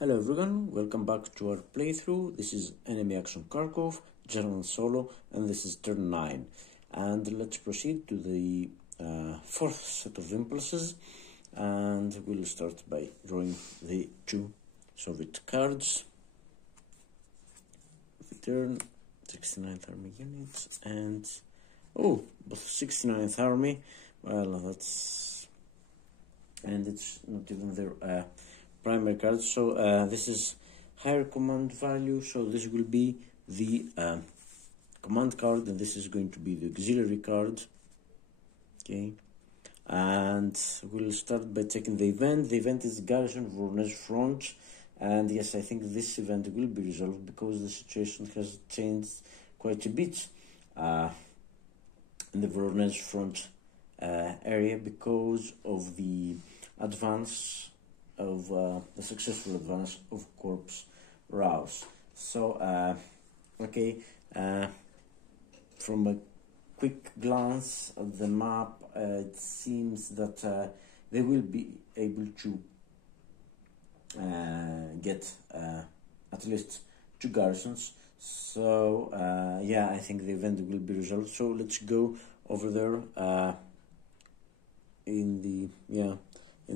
Hello everyone, welcome back to our playthrough. This is Enemy Action Kharkov, German Solo, and this is turn 9. And let's proceed to the fourth set of impulses, and we'll start by drawing the two Soviet cards. Return 69th Army units, and both 69th Army. Well, that's, and it's not even their primary card, so this is higher command value, so this will be the command card, and this is going to be the auxiliary card. Okay, and we'll start by checking the event. The event is Garrison Voronezh front, and yes, I think this event will be resolved because the situation has changed quite a bit in the Voronezh front area because of the advance of the successful advance of Corps Raus. So, from a quick glance at the map, it seems that they will be able to get at least 2 garrisons. So, yeah, I think the event will be resolved. So let's go over there in the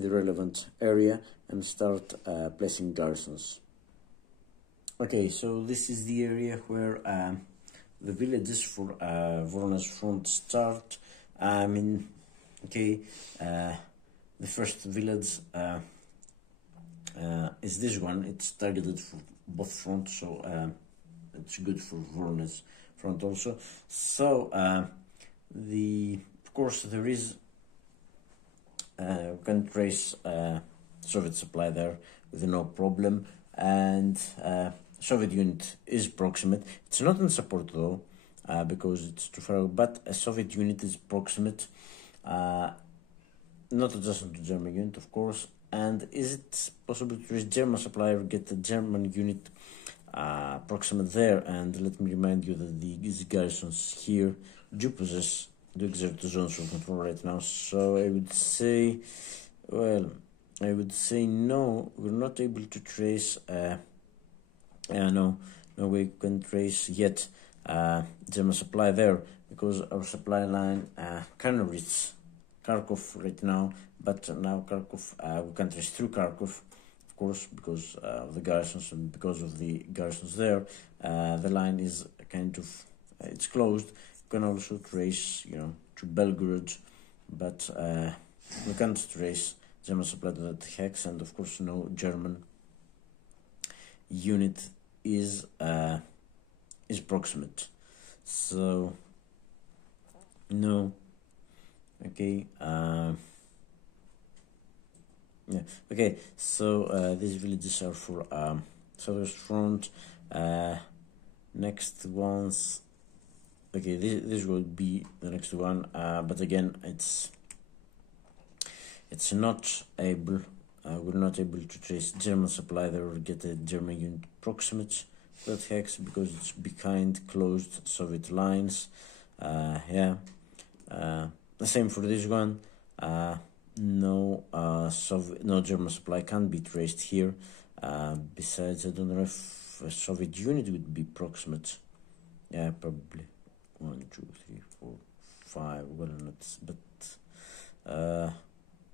relevant area and start placing garrisons. Okay, so this is the area where the villages for Voronezh front start. The first village is this one. It's targeted for both fronts, so it's good for Voronezh front also. So of course there is we can trace Soviet supply there with no problem, and Soviet unit is proximate. It's not in support though, because it's too far, but a Soviet unit is proximate, not adjacent to German unit, of course. And is it possible to trace German supply or get a German unit proximate there? And let me remind you that these garrisons here do exert the zones of control right now. So I would say, no, we're not able to trace, no way we can trace yet German supply there, because our supply line can reach Kharkov right now, but now Kharkov, we can trace through Kharkov, of course, because of the garrisons, and because of the garrisons there, the line is kind of, it's closed. We can also trace, to Belgorod, but we can't trace German supply to that hex, and of course no German unit is proximate, so no. Okay, okay, so these villages are for Southern front. Next ones, okay, this will be the next one, but again, it's not able, we're not able to trace German supply there or get a German unit proximate to that hex because it's behind closed Soviet lines. The same for this one. No German supply can be traced here. Besides, I don't know if a Soviet unit would be proximate. Yeah, probably 1, 2, 3, 4, 5. Well, not, but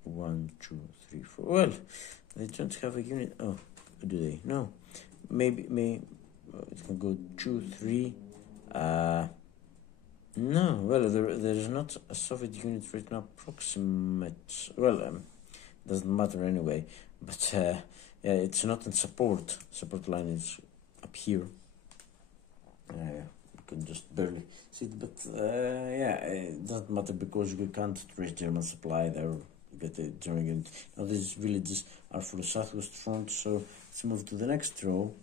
1, 2, 3, 4. Well, they don't have a unit. Oh, do they? No. Maybe it can go 2, 3. No, well, there is not a Soviet unit right now proximate. Well, doesn't matter anyway. But yeah, it's not in support. Support line is up here. You can just barely see it, but yeah, it doesn't matter because we can't trace German supply there. Get a German unit. Now these villages are for the southwest front, so let's move to the next row.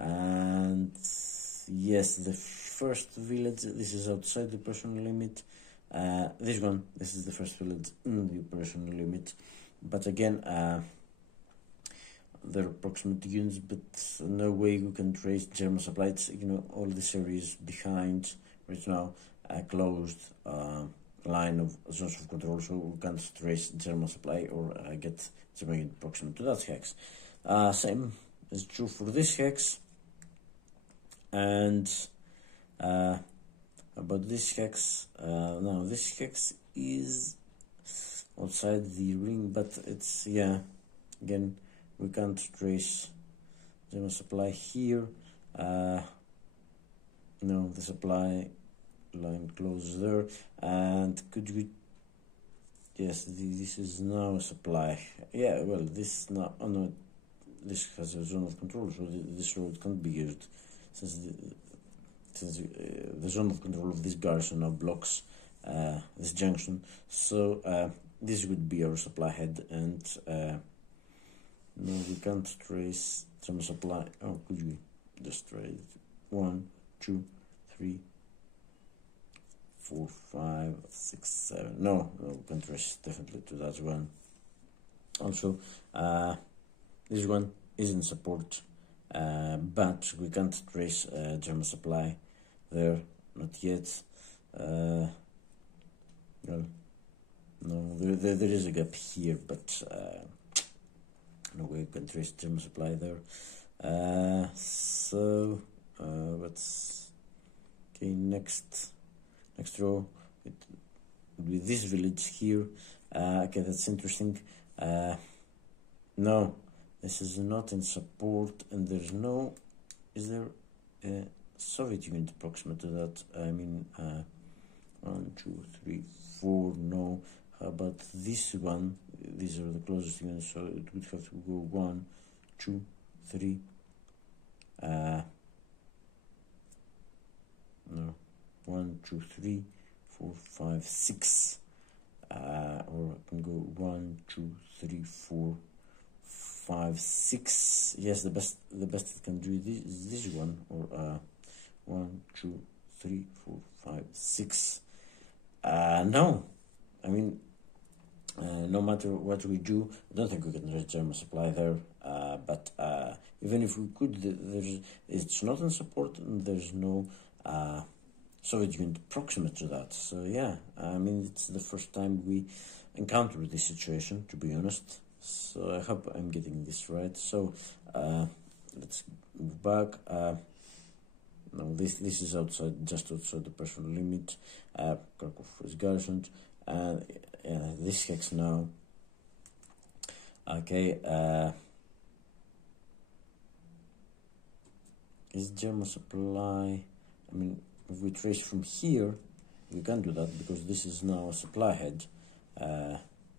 And yes, the first village, this is outside the operational limit. This is the first village in the operational limit, but again, they're proximate units, but no way we can trace German supply. It's, all this area is behind right now, closed line of zones of control, so we can't trace German supply or get German unit proximate to that hex. Same is true for this hex, and about this hex, now this hex is outside the ring, but it's, yeah, again, we can't trace the supply here. No, the supply line closes there, and could we, yes, this is now a supply. Yeah, well, this now, oh no, this has a zone of control, so this road can't be used, since the zone of control of this garrison now blocks this junction. So this would be our supply head, and no, we can't trace some supply. Oh, could we just trade 1, 2, 3, 4, 5, 6, 7? No, we can trace definitely to that one. Also, this one is in support, but we can't trace German supply there, not yet. Well, no, there is a gap here, but no way we can trace German supply there. So let's, okay, next row, it would be this village here. Okay, that's interesting. No, this is not in support, and there's no, is there a Soviet unit proximate to that? I mean, 1, 2, 3, 4, no. How about this one? These are the closest units, so it would have to go 1, 2, 3. No, 1, 2, 3, 4, 5, 6. Or I can go 1, 2, 3, 4, 5, 6. Yes, the best it can do is this one, or 1, 2, 3, 4, 5, 6. No, I mean, no matter what we do, I don't think we can reach German supply there. But even if we could, it's not in support, and there's no Soviet unit proximate to that. So yeah, I mean, it's the first time we encounter this situation, to be honest. So I hope I'm getting this right. So let's move back. No, this is outside, just outside the personal limit. Kharkov is garrisoned, and this hex now. Okay, is German supply? I mean, if we trace from here, we can't do that because this is now a supply head.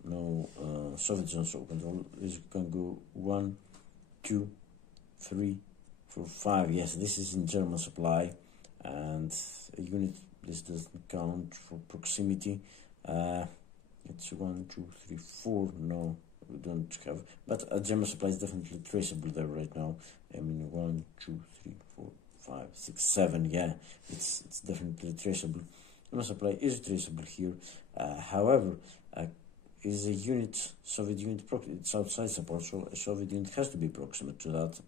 No Soviet zone of control. This can go 1, 2, 3, 4, 5. Yes, this is in German supply, and a unit, this doesn't count for proximity. It's 1, 2, 3, 4. No, we don't have, but a German supply is definitely traceable there right now. I mean, 1, 2, 3, 4, 5, 6, 7. Yeah, it's definitely traceable. German supply is traceable here. However, is a unit, Soviet unit, it's outside support, so a Soviet unit has to be proximate to that,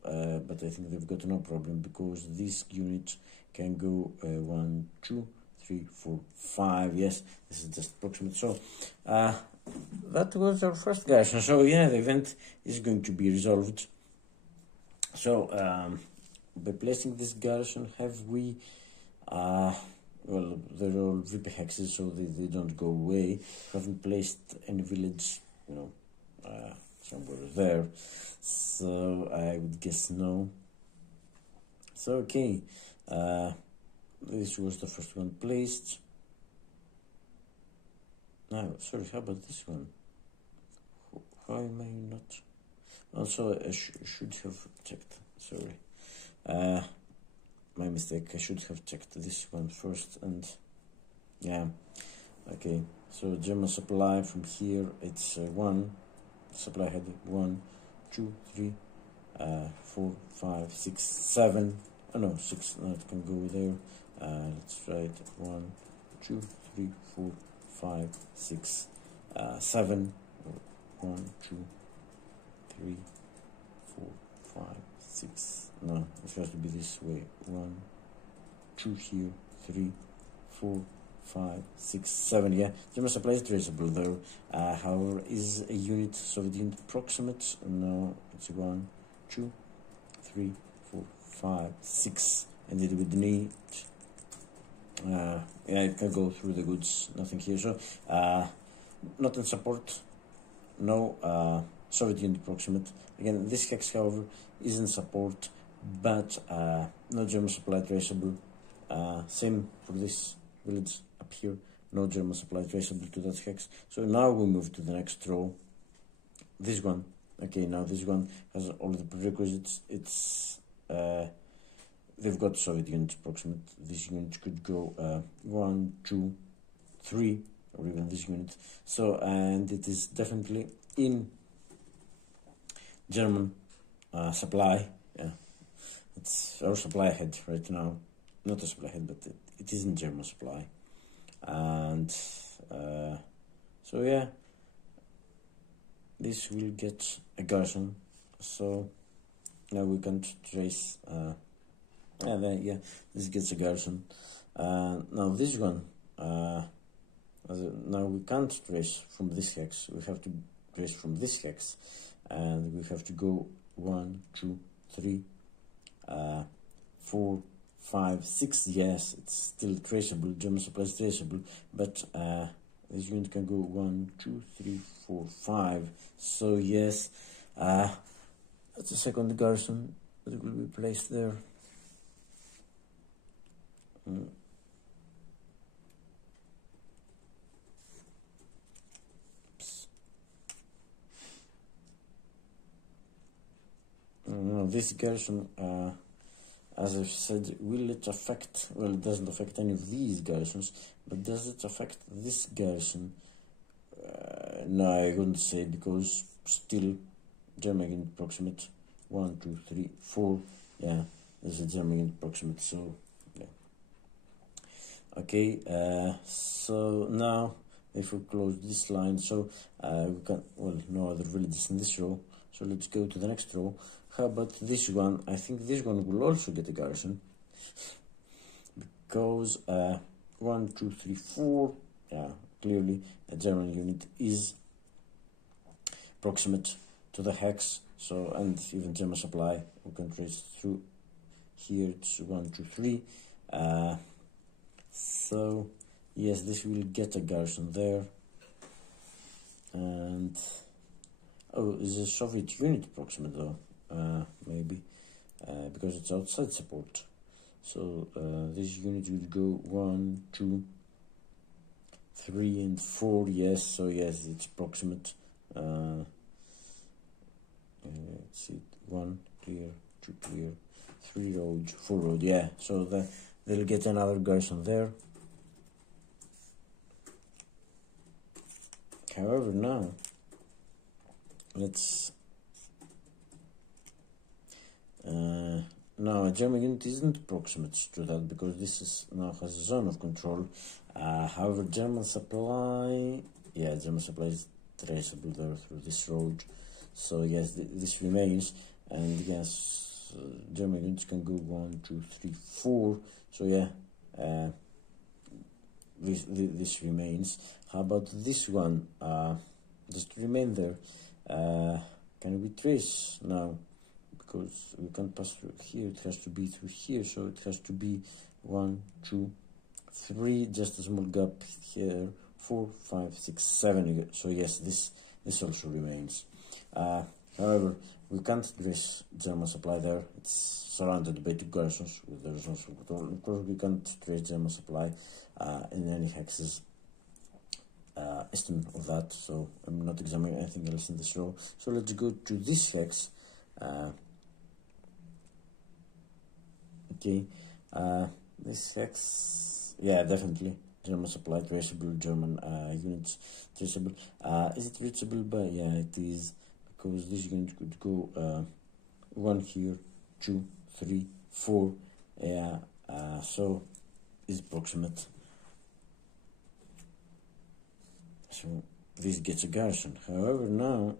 but I think they've got no problem, because this unit can go 1, 2, 3, 4, 5. Yes, this is just proximate. So that was our first garrison. So yeah, the event is going to be resolved. So by placing this garrison, have we well, they're all VP hexes, so they don't go away. Haven't placed any village, you know, somewhere there, so I would guess no. So okay, this was the first one placed. No, sorry, how about this one? How am I not? Also, I should have checked, sorry. My mistake, I should have checked this one first, and yeah, okay, so German supply from here, it's 1, supply head 1, 2, 3, 4, 5, 6, 7, oh no, 6, no, it can go there, let's try it, 1, 2, 3, 4, 5, 6, 7, 1, 2, 3, 4, 5, 6, no, it has to be this way, 1, 2 here, 3, 4, 5, 6, 7, yeah, German supply is traceable there. However, is a unit, Soviet unit proximate? No, it's 1, 2, 3, 4, 5, 6, and it would need. Yeah, it can go through the goods. Nothing here. So, not in support. No Soviet unit proximate. Again, this hex, however, is in support, but no German supply traceable. Same for this village up here. No German supply traceable to that hex. So now we move to the next row. This one. Okay, now this one has all the prerequisites. It's they've got Soviet units proximate. This unit could go 1, 2, 3, or even this unit. So, and it is definitely in German supply. Yeah, it's our supply head right now. Not a supply head, but it is in German supply. And so yeah, this will get a garrison. So now we can trace. This gets a garrison. Now this one. Now we can't trace from this hex. We have to trace from this hex, and we have to go 1, 2, 3, 4, 5, 6. Yes, it's still traceable. German supply is traceable, but this unit can go 1, 2, 3, 4, 5. So yes, that's a second garrison that will be placed there. This garrison, as I've said, will it affect, well, it doesn't affect any of these garrisons, but does it affect this garrison? No, I wouldn't say, because still German unit proximate. 1, 2, 3, 4. Yeah, there's a German unit proximate, so yeah. Okay, so now if we close this line, so we can, well, no other villages in this row, so let's go to the next row. How about this one? I think this one will also get a garrison, because 1, 2, 3, 4. Yeah, clearly a German unit is proximate to the hex. So, and even German supply, we can trace through here. It's 1, 2, 3. So yes, this will get a garrison there. And oh, is a Soviet unit proximate though? Maybe because it's outside support. So this unit will go 1, 2, 3, and 4. Yes, so yes, it's proximate. Let's see, 1 clear, 2 clear, 3 road, 4 road. Yeah, so they'll get another garrison there. However, now let's. Now a German unit isn't proximate to that, because this is now has a zone of control. However, German supply, yeah, German supply is traceable there through this road. So yes, this remains, and yes, German units can go 1, 2, 3, 4. So yeah, this remains. How about this one? Just remain there. Can we trace now? Because we can't pass through here, it has to be through here, so it has to be 1, 2, 3, just a small gap here, 4, 5, 6, 7. So yes, this also remains. However, we can't trace German supply there. It's surrounded by 2 garrisons with the zones of control. Of course, we can't trace German supply in any hexes eastern of that, so I'm not examining anything else in this row. So let's go to this hex. Okay, this hex, yeah, definitely German supply traceable, German units traceable. Is it reachable by? Yeah, it is, because this unit could go 1 here, 2, 3, 4. Yeah, so is proximate. So this gets a garrison. However, now,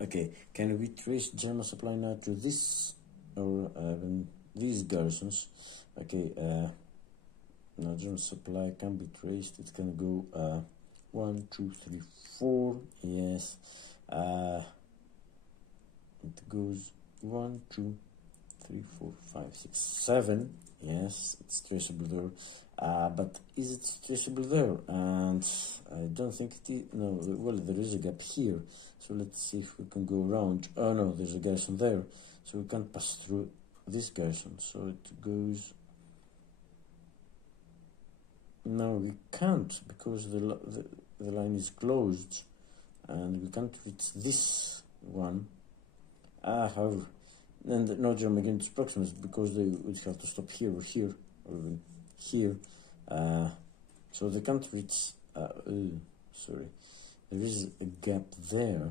okay, can we trace German supply now to this, or these garrisons? Okay, now German supply can be traced. It can go 1, 2, 3, 4. Yes. it goes 1, 2, 3, 4, 5, 6, 7. Yes, it's traceable there. But is it traceable there? And I don't think it is. No, well, there is a gap here. So let's see if we can go around. Oh no, there's a garrison there. So we can't pass through this garrison. So it goes... No, we can't, because the line is closed. And we can't reach this one. However, and no German units proximate, because they would have to stop here or here, or even here. So they can't reach... sorry. There is a gap there.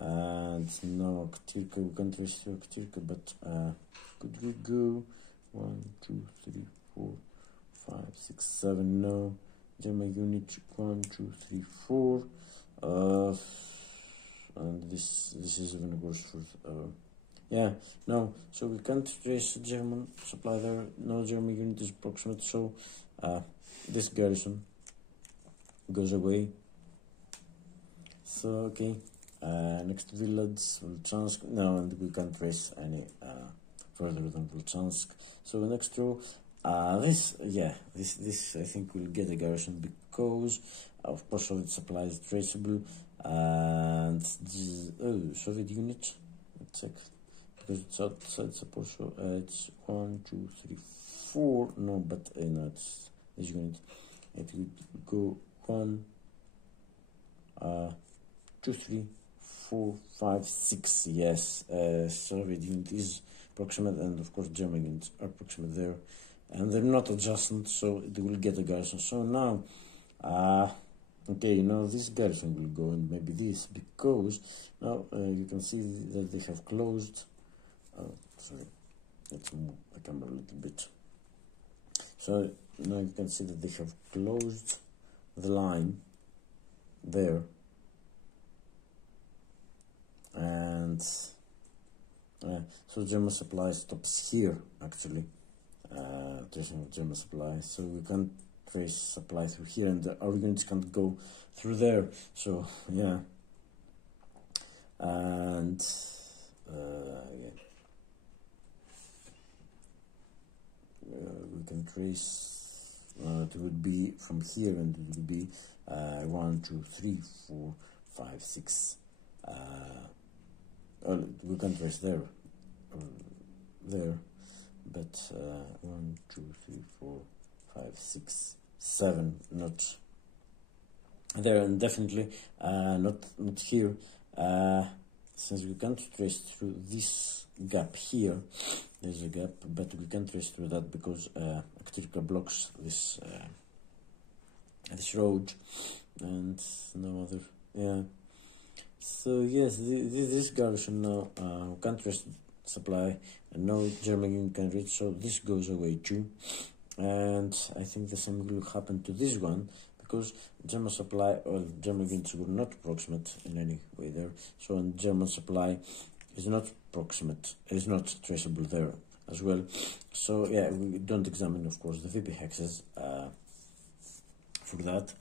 And no, Kharkov, we can't reach through Kharkov, but could we go 1, 2, 3, 4, 5, 6, 7? No. German unit 1, 2, 3, 4. And this is even worse for yeah, no, so we can't trace German supply there. No German unit is proximate, so this garrison goes away. So okay, next village Volchansk. No, and we can't trace any further than Volchansk. So next row, this I think will get a garrison, because of course Soviet supply is traceable. And the Soviet unit, let's check, because it's outside support. So it's 1, 2, 3, 4. No, but no, it's this unit. It would go 1, 2, 3, 4, 5, 6. Yes, Soviet unit is proximate, and of course German units are proximate there, and they're not adjacent, so they will get a garrison. So now, okay, now this garrison will go, and maybe this, because now you can see that they have closed. Oh, sorry, let's move the camera a little bit. So now you can see that they have closed the line there, and so German supply stops here, actually, tracing of German supply, so we can't trace supply through here, and our units can't go through there. So yeah, and we can trace. It would be from here, and it would be 1, 2, 3, 4, 5, 6. We can trace there, but 1, 2, 3, 4, 5, 6, 7, not there, and definitely not here, since we can't trace through this gap here. There's a gap, but we can't trace through that, because Kharkov blocks this this road, and no other. Yeah. So yes, this garrison now can't trace supply, and no German unit can reach, so this goes away too. And I think the same will happen to this one, because German supply, well, German units were not proximate in any way there, so German supply is not proximate, is not traceable there as well. So yeah, we don't examine, of course, the VP hexes for that.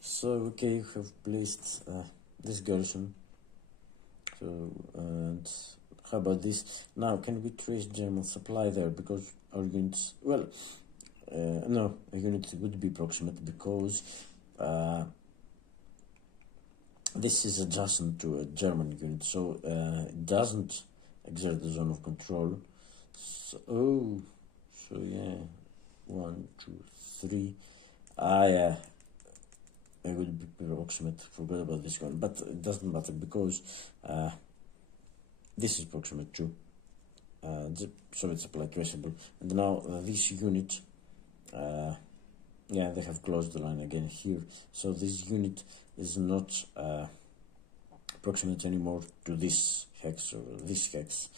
So okay, you have placed this garrison. So, and how about this? Now, can we trace German supply there? Because our units, well, no, a unit would be proximate, because this is adjacent to a German unit, so it doesn't exert the zone of control. So, so yeah, 1, 2, 3. Yeah, I would be proximate. Forgot about this one, but it doesn't matter, because this is proximate too. So it's supply traceable, and now this unit. Yeah, they have closed the line again here, so this unit is not proximate anymore to this hex or this hex.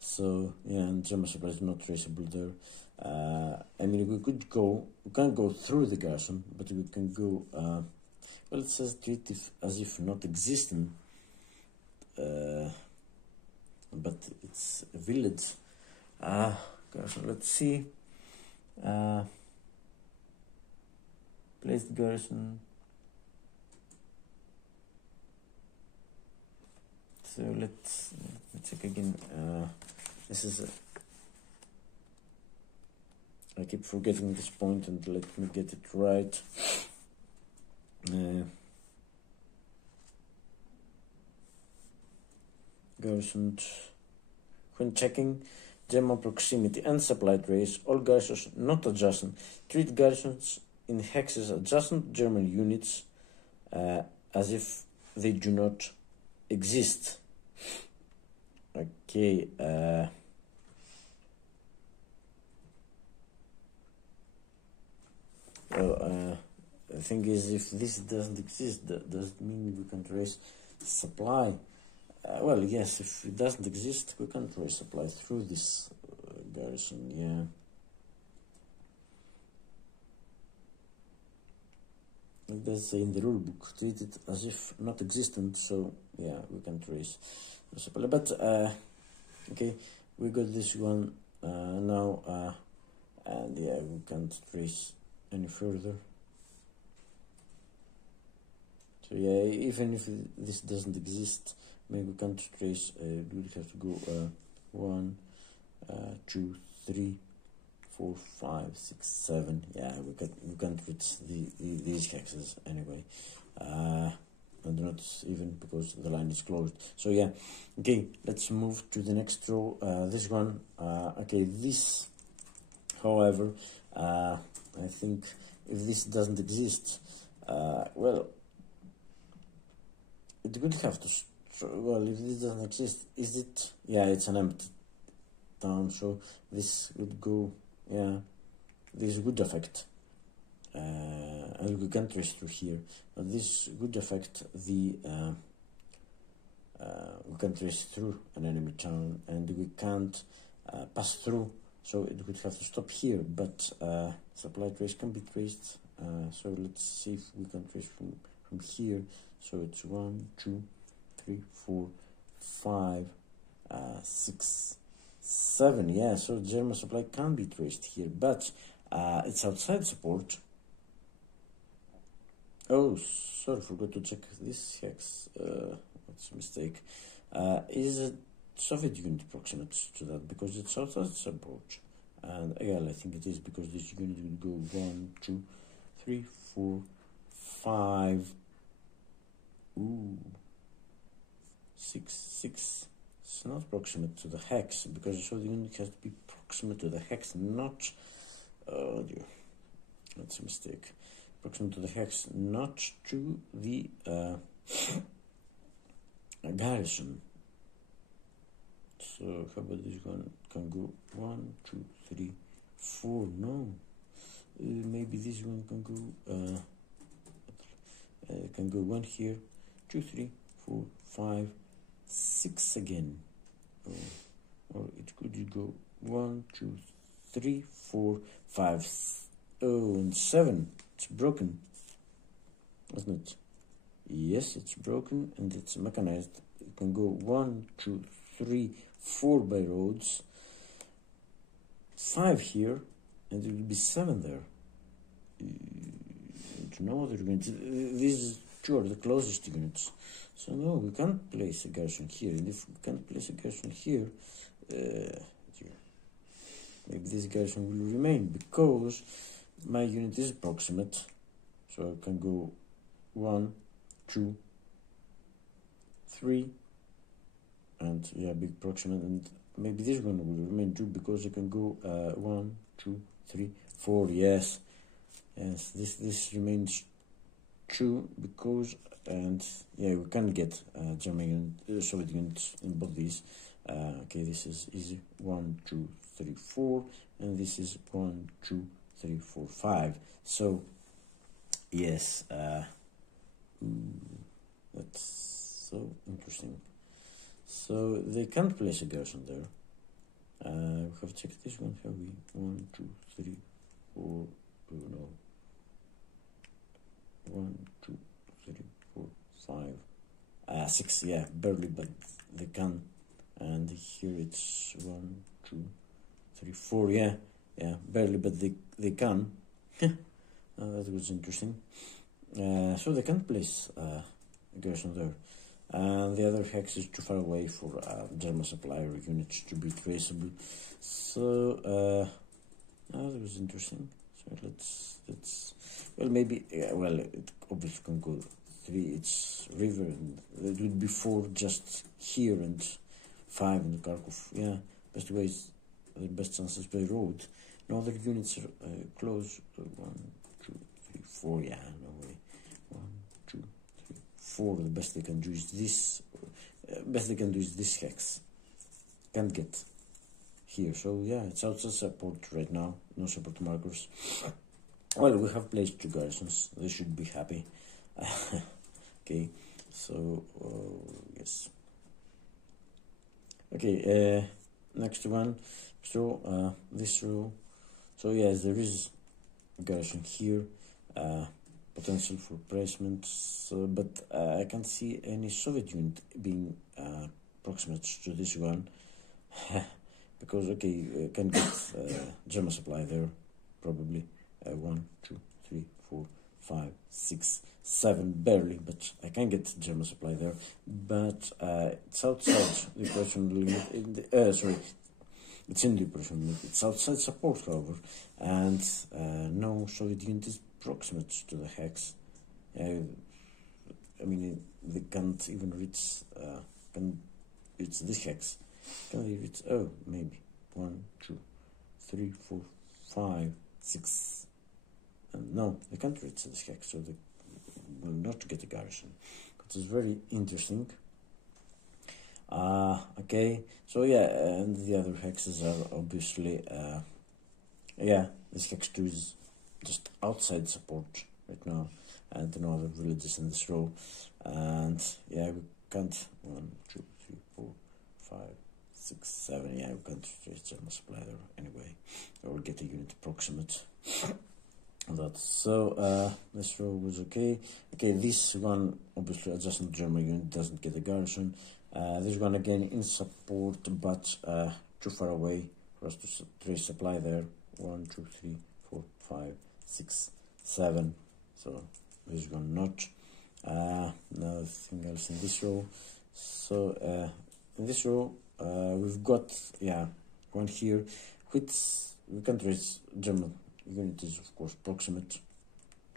So yeah, and German supply is not traceable there. I mean, we can't go through the garrison, but we can go. Well, it says treat as if not existing, but it's a village. Garrison. Let's see. Placed garrison. So let me check again. This is I keep forgetting this point, and let me get it right. Garrison. When checking German proximity and supply trace, all garrisons not adjacent treat garrisons in hexes adjacent German units as if they do not exist. Okay. The thing is, if this doesn't exist, that doesn't mean we can trace supply. Well, yes, if it doesn't exist, we can trace supply through this garrison, yeah. It does say in the rulebook, treat it as if not existent, so yeah, we can trace the supply. But, okay, we got this one now, and yeah, we can't trace any further. So yeah, even if this doesn't exist, maybe we can't trace, we would have to go 1, 2, 3, 4, 5, 6, 7. Yeah, we can't reach these hexes anyway. And not even because the line is closed. So yeah, okay, let's move to the next row. This one, okay, this, however, I think if this doesn't exist, well, it would have to. Well, if this doesn't exist, is it? Yeah, it's an empty town, so this would go. Yeah, this would affect, and we can't trace through here. But this would affect the. We can trace through an enemy town, and we can't pass through. So it would have to stop here. But supply trace can be traced. So let's see if we can trace from here. So it's 1, 2, 3, 4, 5, 6, 7. Yeah, so German supply can be traced here, but it's outside support. Oh, sorry, forgot to check this hex. That's a mistake. Is a Soviet unit proximate to that because it's outside support? And again, I think it is because this unit would go 1, 2, 3, 4, 5. Ooh. 6, 6. It's not proximate to the hex because so the unit has to be proximate to the hex, not. Oh dear, that's a mistake. Proximate to the hex, not to the garrison. So how about this one? Can go 1, 2, 3, 4. No, maybe this one can go. Can go 1 here, 2, 3, 4, 5, 6 again. Or it could go 1, 2, 3, 4, 5. Oh, and 7. It's broken, isn't it? Yes, it's broken and it's mechanized. It can go 1, 2, 3, 4 by roads, 5 here, and it will be 7 there. No other units. These two are the closest units. So no, we can't place a garrison here. And if we can't place a garrison here, maybe this garrison will remain because my unit is proximate. So I can go 1, 2, 3, and yeah, big proximate, and maybe this one will remain too because I can go 1, 2, 3, 4. Yes. Yes, this remains true because, and yeah, we can get German Soviet units in both these. Okay, this is easy. 1, 2, 3, 4, and this is 1, 2, 3, 4, 5. So, yes, that's so interesting. So they can't place a garrison there. We have checked this one. Have we? 1, 2, 3, 4. Oh no. 1, 2, 3, 4, 5, 6. Yeah, barely, but they can. And here it's 1, 2, 3, 4. Yeah, barely, but they can. That was interesting. So they can't place a garrison there. and the other hex is too far away for German supplier units to be traceable. So that was interesting. So let's well, maybe well, it obviously can go 3. It's river, and it would be 4 just here and 5 in the Kharkov. Yeah, best way is the best chances by road. No other units are close. 1, 2, 3, 4. Yeah, no way. 1, 2, 3, 4. The best they can do is this. Best they can do is this hex. Can't get here. So yeah, it's outside support right now. No support markers. Well, we have placed 2 garrisons. They should be happy. Okay, so yes. Okay, next one. So this row. So yes, there is a garrison here. Potential for placement, but I can't see any Soviet unit being proximate to this one. Because okay, can get German supply there, probably 1, 2, 3, 4, 5, 6, 7, barely, but I can get German supply there. But it's outside the operational limit. In the, sorry, it's in the operational limit. It's outside support, however, and no Soviet unit is proximate to the hex. I mean, they can't even reach. It's this hex. Can they reach? Oh, maybe 1, 2, 3, 4, 5, 6. And no, they can't reach this hex, so they will not get a garrison. It is very interesting. Okay, so yeah, and the other hexes are obviously, yeah, this hex 2 is just outside support right now, and no other villages in this row. And yeah, we can't 1, 2, 3, 4, 5, 6, 7. Yeah, we can't reach German supply there anyway, or get a unit approximate. That so this row was okay. Okay, this one obviously adjacent German unit doesn't get a garrison. This one again in support, but too far away for us to trace supply there. 1, 2, 3, 4, 5, 6, 7. So this one not. Nothing else in this row. So in this row we've got one here, which we can trace German unit is of course proximate,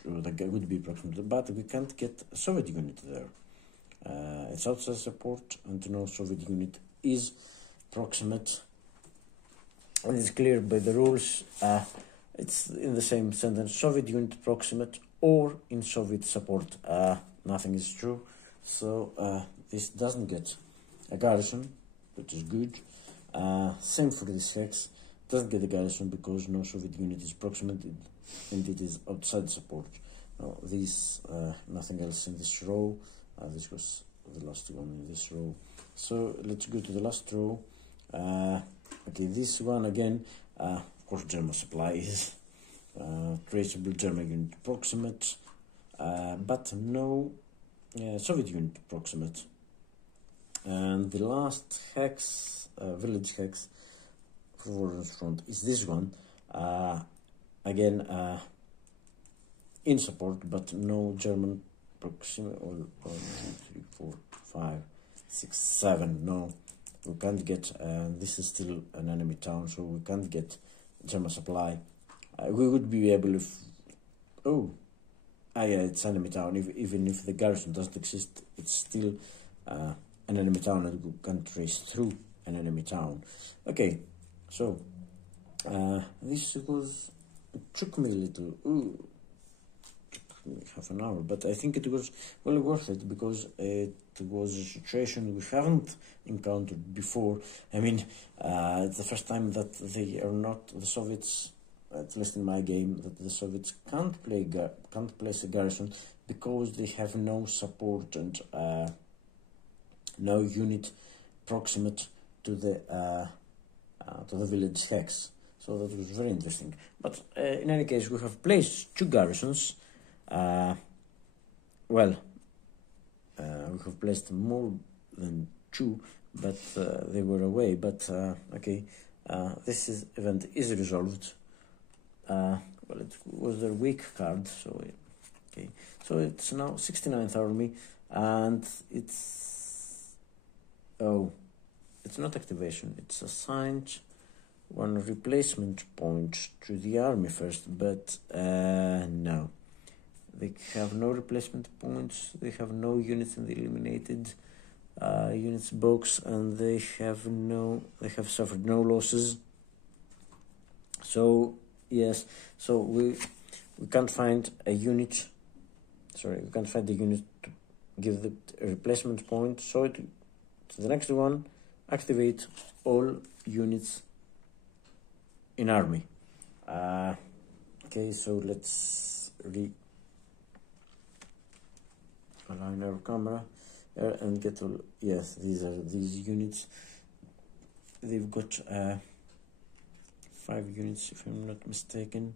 that would be proximate, but we can't get a Soviet unit there. It's outside support, and no Soviet unit is proximate. And it's clear by the rules. It's in the same sentence: Soviet unit proximate or in Soviet support. Nothing is true, so this doesn't get a garrison, which is good. Same for this hex. Doesn't get a garrison because no Soviet unit is proximate, and it is outside support. Now, this nothing else in this row. This was the last one in this row. So let's go to the last row. Okay, this one again, of course, German supply is traceable, German unit proximate, but no Soviet unit proximate. And the last hex, village hex, for Voronezh front is this one. Again, in support, but no German proximate. 1, 2, 3, 4, 5, 6, 7. No, we can't get. This is still an enemy town, so we can't get German supply. We would be able if. Yeah, it's enemy town. Even if the garrison doesn't exist, it's still an enemy town, and we can't trace through an enemy town. Okay. So, this was, it took me a little, half an hour, but I think it was well worth it, because it was a situation we haven't encountered before. I mean, it's the first time that they are not, the Soviets, at least in my game, that the Soviets can't place a garrison because they have no support and no unit proximate to the village hex. So that was very interesting. But in any case, we have placed 2 garrisons. We have placed more than 2, but they were away. But okay, this event is resolved. It was their weak card, so okay. So it's now 69th army, and it's Oh, it's not activation, it's assigned one replacement point to the army first, but no. They have no replacement points, they have no units in the eliminated units box, and they have suffered no losses. So yes, so we can't find a unit. Sorry, we can't find the unit to give the replacement point. So to the next one, activate all units in army. Okay, so let's align our camera and get all. Yes, these are these units. They've got 5 units, if I'm not mistaken.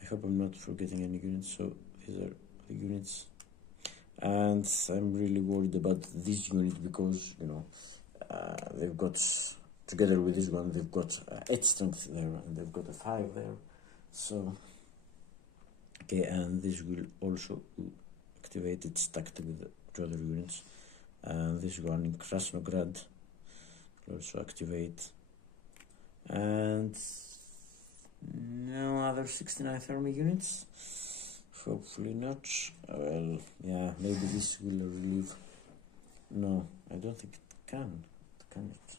I hope I'm not forgetting any units. So these are the units, and I'm really worried about this unit because they've got, together with this one, they've got 8 strength there, and they've got a 5 there. So okay, and this will also activate it stacked with the 2 other units, and this one in Krasnograd will also activate, and no other 69th army units, hopefully not. Well, yeah, maybe this will relieve. No, I don't think it can. Can it?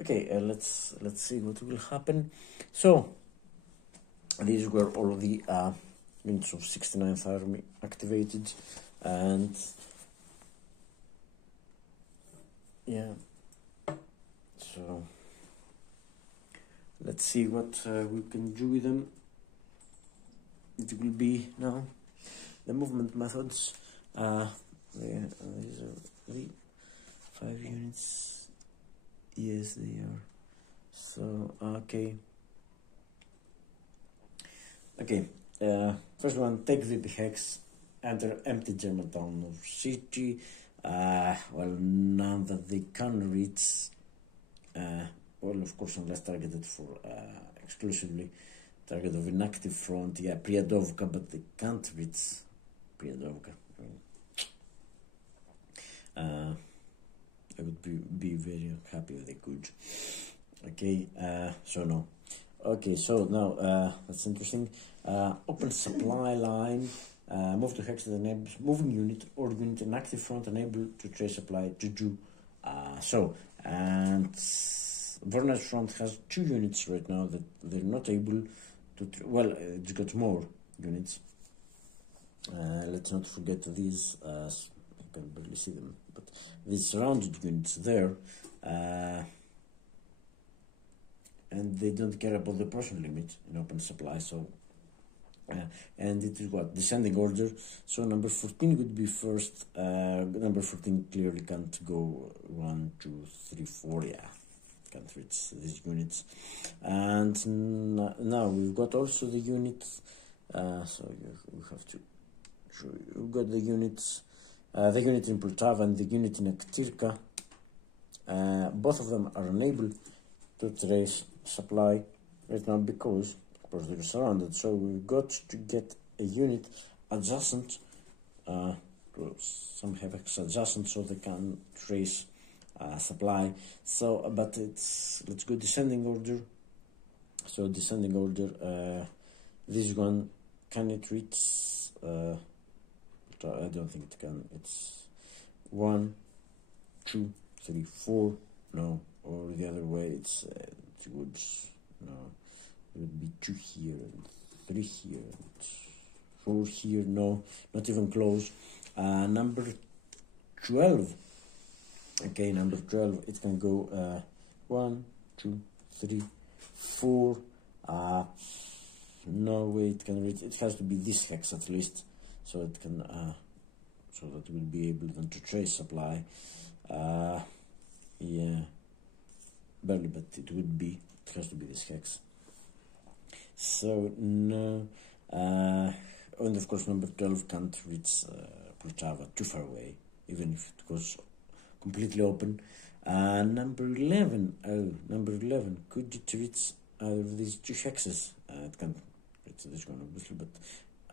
Okay, let's see what will happen. So these were all the units of 69th army activated, and yeah, so let's see what we can do with them. It will be now the movement methods. These are the 5 units. Yes, they are. So okay. First one, take VP Hex, enter empty German town or city. Well, now that they can reach, well, of course, unless targeted for exclusively target of inactive front, yeah, Priadovka, but they can't reach Priadovka. I would be very happy if they could. Okay, so no. Okay, so now that's interesting. Open supply line. Move to hex that enables moving unit or unit in active front unable to trace supply to do so. And Voronezh front has 2 units right now that they're not able to. Well, it's got more units. Let's not forget these. You can barely see them, but these surrounded units there. And they don't care about the person limit in open supply, so and it is what, descending order. So number 14 would be first. Number 14 clearly can't go 1, 2, 3, 4. Yeah, can't reach these units. And now we've got also the units. So you have to show you've got the units. The unit in Poltava and the unit in Aktirka. Both of them are unable to trace supply right now because of course they're surrounded. So we've got to get a unit adjacent to some hex adjacent so they can trace supply. So but let's go descending order. So descending order, this one, can it reach? I don't think it can. It's 1, 2, 3, 4. No, or the other way. It would no. It would be 2 here and 3 here and 4 here. No, not even close. Number 12. Okay, number 12. It can go 1, 2, 3, 4. No way it can reach. It has to be this hex at least, so it can so that we'll be able then to trace supply. Yeah, barely, but it has to be this hex. So no, and of course number 12 can't reach Poltava, too far away, even if it goes completely open. Number 11, number 11, could it reach either of these 2 hexes? It can't reach this one obviously, but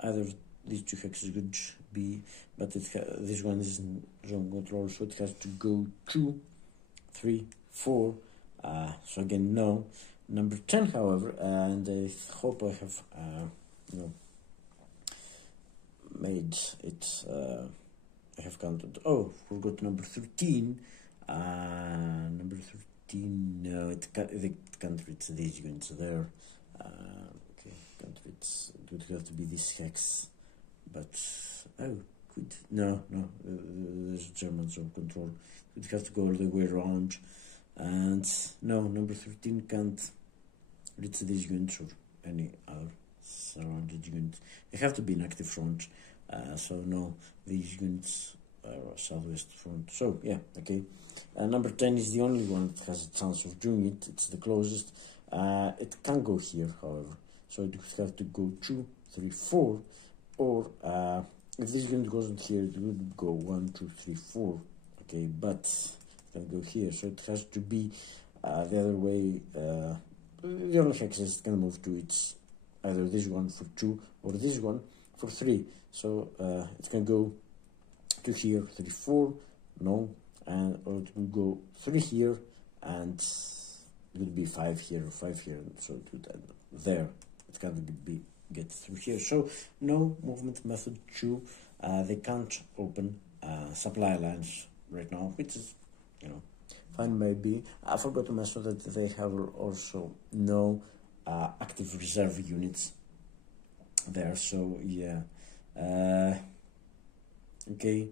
either these 2 hexes could be, but this one is in zone control, so it has to go to 3, 4. So again, no. Number 10, however, and I hope I have, made it. I have counted. Oh, forgot number 13. Number 13. No, it can't reach these units there. Okay, can't reach. It would have to be this hex, but could no. There's Germans on control. It would have to go all the way around, and no, number 13 can't reach these units or any other surrounded units. They have to be in active front. So no, these units are southwest front. So yeah, okay. Number 10 is the only one that has a chance of doing it. It's the closest. It can go here, however. So it would have to go 2, 3, 4, or if this unit goes here, it would go 1, 2, 3, 4. Okay, but it can go here. So it has to be the other way. The only hexes it can move to, it's either this one for 2 or this one for 3. So it can go to here, 3, 4, no, and or it will go 3 here, and it would be 5 here, 5 here, so it would end there. It can't get through here. So no movement method 2. They can't open supply lines right now, which is, fine maybe. I forgot to mention that they have also no active reserve units there. So yeah. Okay.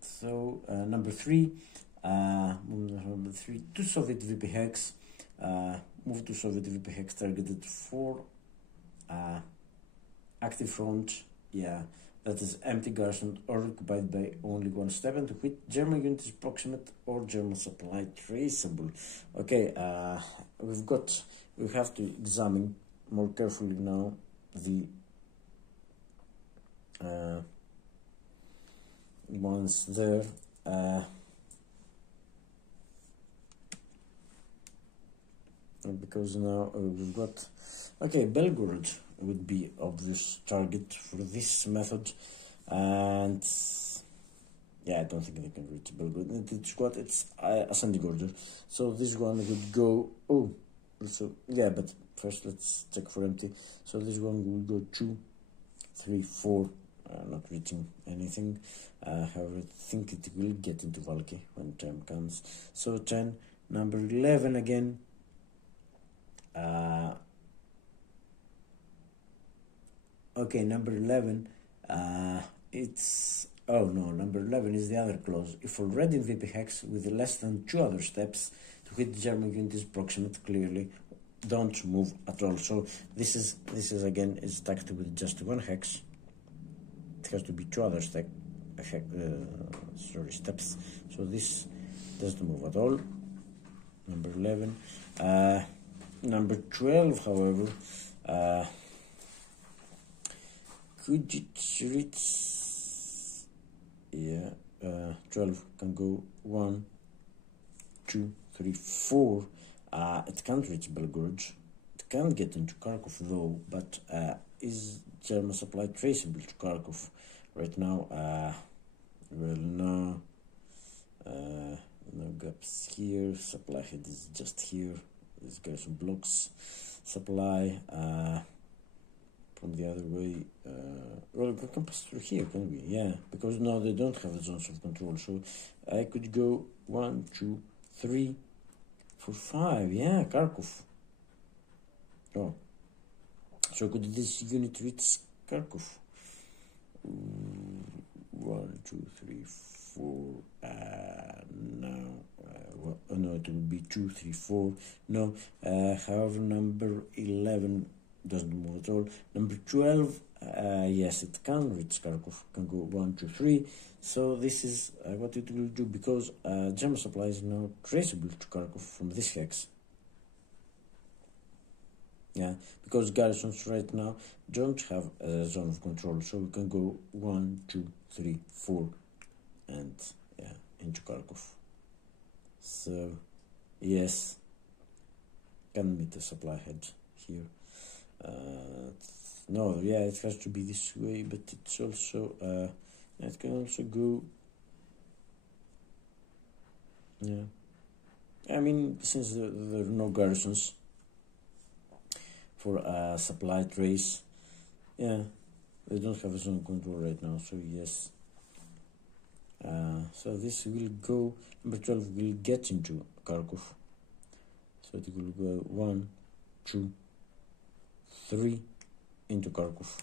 So number 3, to Soviet VP hex. Move to Soviet VP hex targeted for active front. Yeah, that is empty garrison or occupied by only one step, and which German unit is proximate or German supply traceable. Okay, we have to examine more carefully now the ones there. Because now we've got, okay, Belgorod would be obvious target for this method, and yeah, I don't think they can reach Belgorod. It's ascending order, so this one would go, so yeah, but first let's check for empty. So this one will go 2, 3, 4, not reaching anything. However, I think it will get into Valky when time comes. So 10, number 11 again. Okay, number 11, number 11 is the other clause. If already in VP hex with less than 2 other steps to which the German unit is proximate, clearly don't move at all. So this is again is stacked with just 1 hex. It has to be 2 other steps. So this doesn't move at all. Number 11. Number 12, however, could it reach? Yeah, 12 can go 1, 2, 3, 4. It can't reach Belgorod. It can't get into Kharkov though. But is German supply traceable to Kharkov right now? Well, no. No gaps here. Supply head is just here. This Garrison blocks supply from the other way. Well, we can pass through here, can we? Yeah, because now they don't have the zones of control. So I could go 1, 2, 3, 4, 5. Yeah, Kharkov. Oh, so could this unit reach Kharkov? 1, 2, 3, 4. No. No, it will be 2, 3, 4. No. However, number 11 doesn't move at all. Number 12, yes, it can reach Kharkov. Can go 1, 2, 3. So this is what it will do, because German supply is now traceable to Kharkov from this hex. Yeah, because garrisons right now don't have a zone of control, so we can go 1, 2, 3, 4, and yeah, into Kharkov. So yes, can meet the supply head here. No, yeah, it has to be this way, but it's also it can also go Yeah. I mean, since there are no garrisons for supply trace, yeah, they don't have a zone control right now, so yes. So this will go, number 12 will get into Kharkov. So it will go 1, 2, 3 into Kharkov,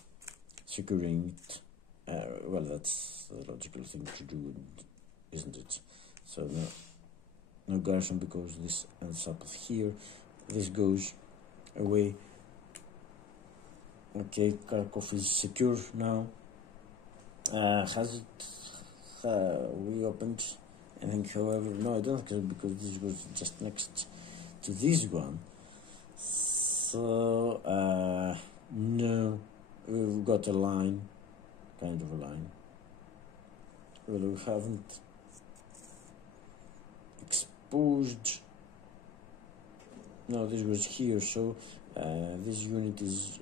securing it. Well, that's the logical thing to do, isn't it? So no garrison, because this ends up here. This goes away. Okay, Kharkov is secure now. Has it reopened anything? However, no, I don't think so, because this was just next to this one. So no, we've got a line, kind of a line. Well, we haven't exposed. No, this was here, so this unit is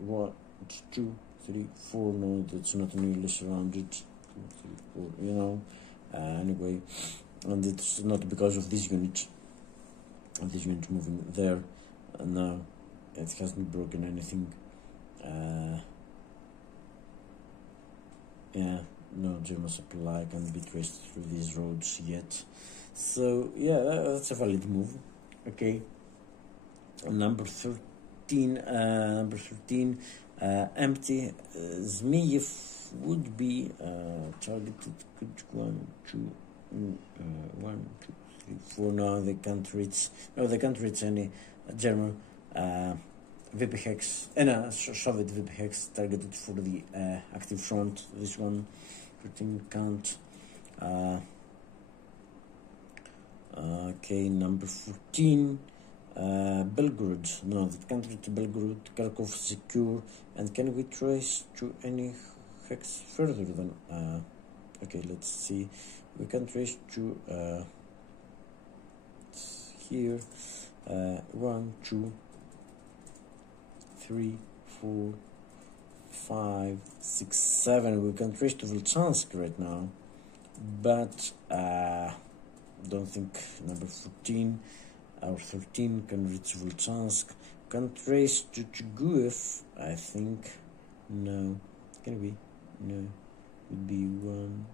1, 2, 3, 4. No, that's not nearly surrounded. 2, 3, 4. You know. Anyway, and it's not because of this unit. This unit moving there. No, it hasn't broken anything. Yeah, no German supply can be traced through these roads yet. So yeah, that's a valid move. Okay. Number 13. Empty. Zmiev would be targeted. Could 1, 2, 1, 2, 3, 4. No, they can't reach. No, they can't reach any German VP hex. Soviet VP hex targeted for the active front. This one, 13 can't. Okay, number 14. Belgorod. No, that can't reach Belgorod. Kharkov secure. And can we trace to any hex further than? Okay, let's see. We can trace to here. 1, 2, 3, 4, 5, 6, 7. We can trace to Volchansk right now, but don't think number 14 or 13 can reach Volchansk. Can trace to Chuguev, I think. No. Can we? No. Would be 1,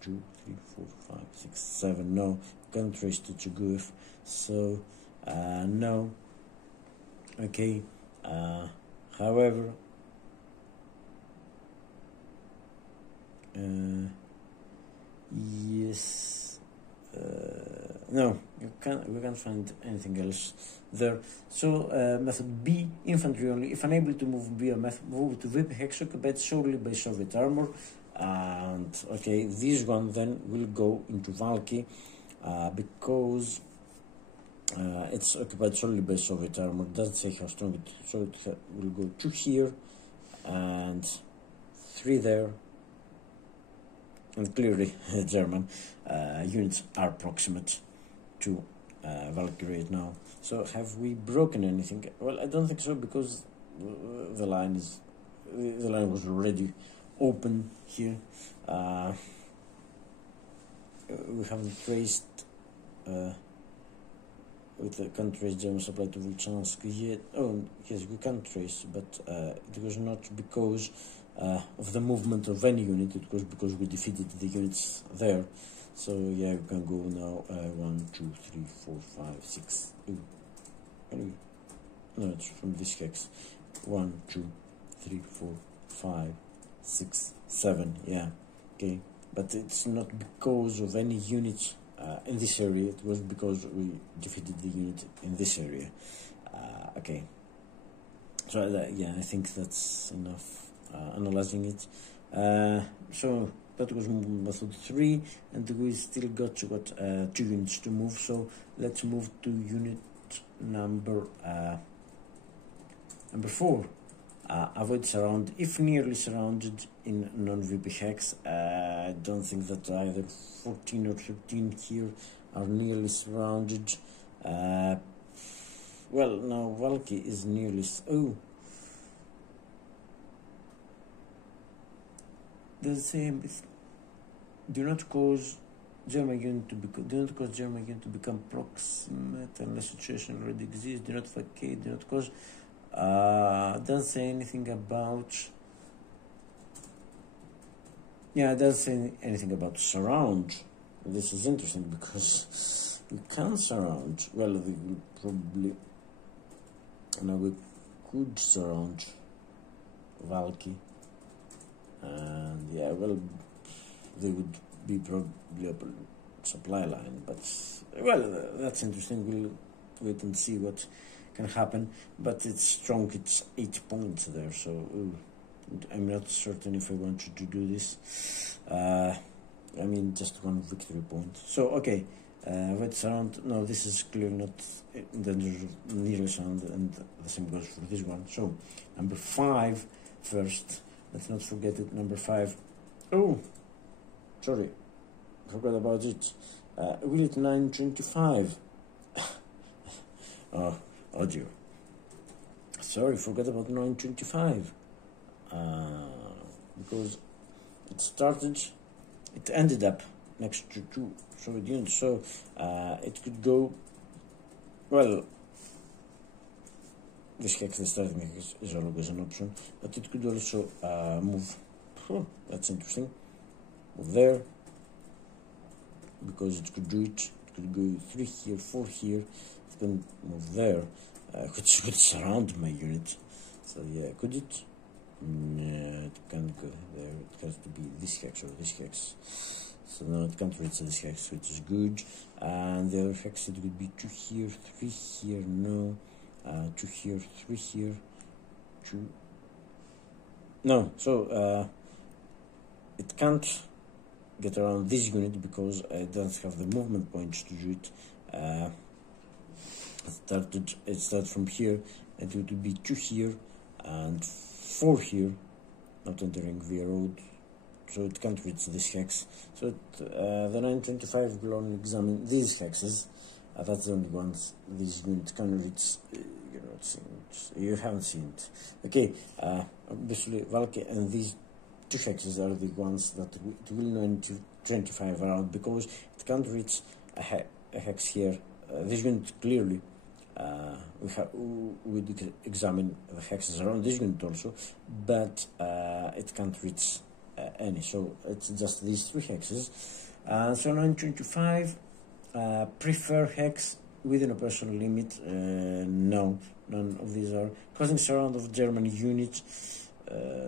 2, 3, 4, 5, 6, 7. No. Can trace to Chuguev. So no. Okay. However, yes. No, we can't find anything else there. So method B, infantry only. If unable to move via move to VP hex occupied solely by Soviet armor. And okay, this one then will go into Valky because it's occupied solely by Soviet armor. Doesn't say how strong it is, so it will go 2 here and 3 there. And clearly, German units are proximate to Valkyrie right now. So, have we broken anything? Well, I don't think so, because the line was already open here. We haven't traced with the country's German supply to Volchansk yet. Oh, yes, we can trace, but it was not because of the movement of any unit. It was because we defeated the units there. So yeah, we can go now. 1, 2, 3, 4, 5, 6. Anyway, no, it's from this hex. 1, 2, 3, 4, 5, 6, 7. Yeah, okay. But it's not because of any units in this area. It was because we defeated the unit in this area. Okay. So yeah, I think that's enough. Analyzing it. So that was method 3, and we still got 2 units to move. So let's move to unit number 4. Avoid surround if nearly surrounded in non-VP hex. I don't think that either 14 or 13 here are nearly surrounded. Well, now Valky is nearly. Oh. The same. Do not cause German unit to become, do not cause German unit to become proximate unless situation already exists. Do not vacate. Do not cause. Doesn't say anything about. Yeah, it doesn't say anything about surround. This is interesting because we can surround. Well, we will probably. Now we could surround Valky, and yeah, well, they would be probably a supply line, but well, that's interesting. We'll wait and see what can happen. But it's strong. It's 8 points there, so I'm not certain if I want you to do this. I mean, just 1 victory point. So okay. What's around? No, this is clearly not in danger of nearly sound, and the same goes for this one. So, number 5 first. Let's not forget it. Number 5. Oh, sorry, forgot about it. Will it 925? oh dear. Sorry, forgot about 925. Because it ended up next to 2 Soviet units, so it could go, well, this hex, the starting hex is always an option, but it could also move, that's interesting, move there, because it could do it. It could go 3 here, 4 here, it can move there, which would surround my unit. So yeah, could it? No, it can't go there. It has to be this hex or this hex. So now it can't reach this hex, which is good. And the other hex, it would be 2 here, 3 here, no. 2 here, 3 here, 2. No, so it can't get around this unit because it doesn't have the movement points to do it. It started from here, and it would be 2 here and 4 here, not entering via road, so it can't reach this hex. So the 925 will only examine these hexes. That's the only ones this unit can reach. You're not seeing it. You haven't seen it. Okay, obviously Valky and these 2 hexes are the ones that it will 925 around, because it can't reach a hex here. This unit clearly. We did examine the hexes around this unit also, but it can't reach any, so it's just these 3 hexes. So 925, prefer hex within a personal limit. No, none of these are causing surround of German units.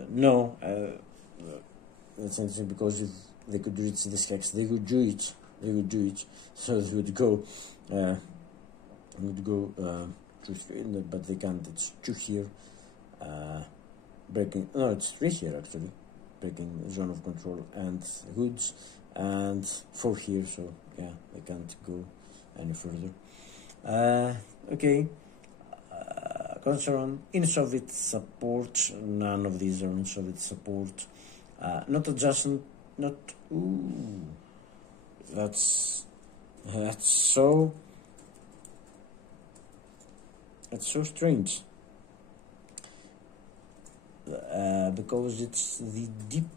No, that's interesting, because if they could reach this hex, they would do it. So they would go. But they can't. It's 2 here, breaking. No, it's 3 here actually, breaking zone of control and hoods, and 4 here. So yeah, they can't go any further. Okay. Concern in Soviet support. None of these are in Soviet support. Not adjacent. Not. Ooh. That's so. It's so strange, because it's the deep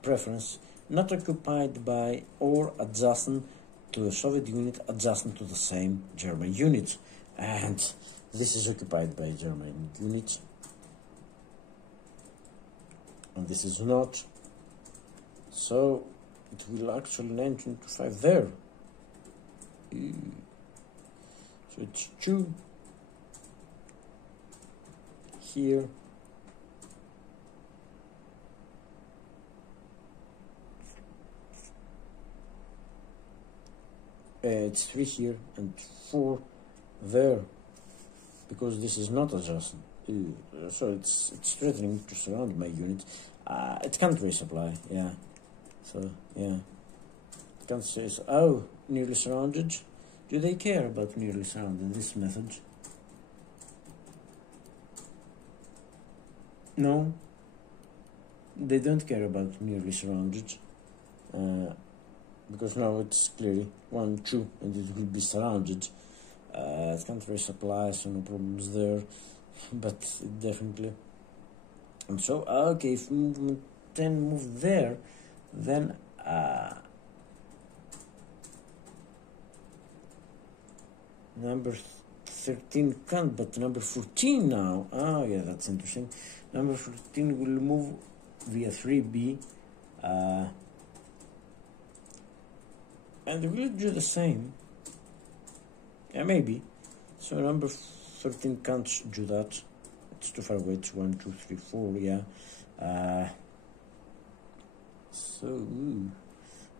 preference not occupied by or adjacent to a Soviet unit adjacent to the same German unit, and this is occupied by a German unit, and this is not. So it will actually 925 there. So it's 2 here, it's 3 here and 4 there, because this is not adjacent. So it's threatening to surround my unit. It can't resupply. Yeah. So yeah, it can't say so. Oh, nearly surrounded. Do they care about nearly surrounded? This method. No, they don't care about nearly surrounded, because now it's clearly 1, 2, and it will be surrounded. It can't resupply, so no problems there, but it definitely. And so, okay, if movement 10 move there, then number 13 can't, but number 14 now. Oh yeah, that's interesting. Number 14 will move via 3b, and will do the same. Yeah, maybe. So number 13 can't do that. It's too far away. It's 1, 2, 3, 4. Yeah.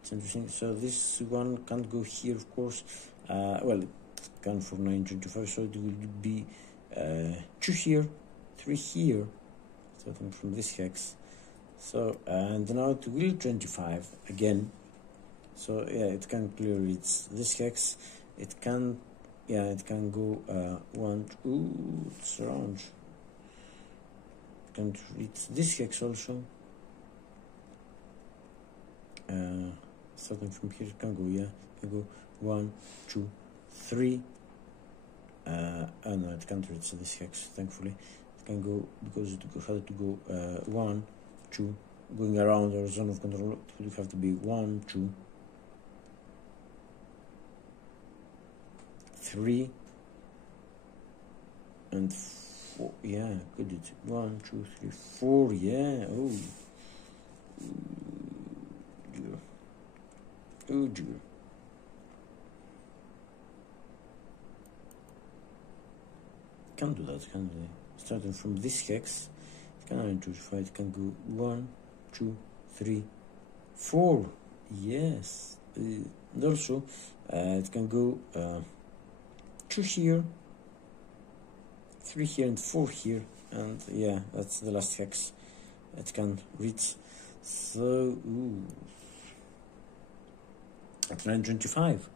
It's interesting. So this one can't go here, of course. Well, it can for 925. So it will be 2 here, 3 here, starting from this hex. So and now it will 25 again. So yeah, it can clearly reach this hex. It can, yeah, it can go 1. Ooh, it's around. It can reach this hex also. Starting from here, it can go, yeah, it can go 1, 2, 3. Oh no, it can't reach this hex, thankfully. It can go, because it had to go 1, 2, going around our zone of control. It would have to be 1, 2, 3, and 4. Yeah, could it? 1, 2, 3, 4. Yeah. Oh. Oh dear. Can't do that, can they? Starting from this hex, it can identify. It can go 1, 2, 3, 4. Yes. And also, it can go 2 here, 3 here, and 4 here. And yeah, that's the last hex it can reach. So, ooh. At 925.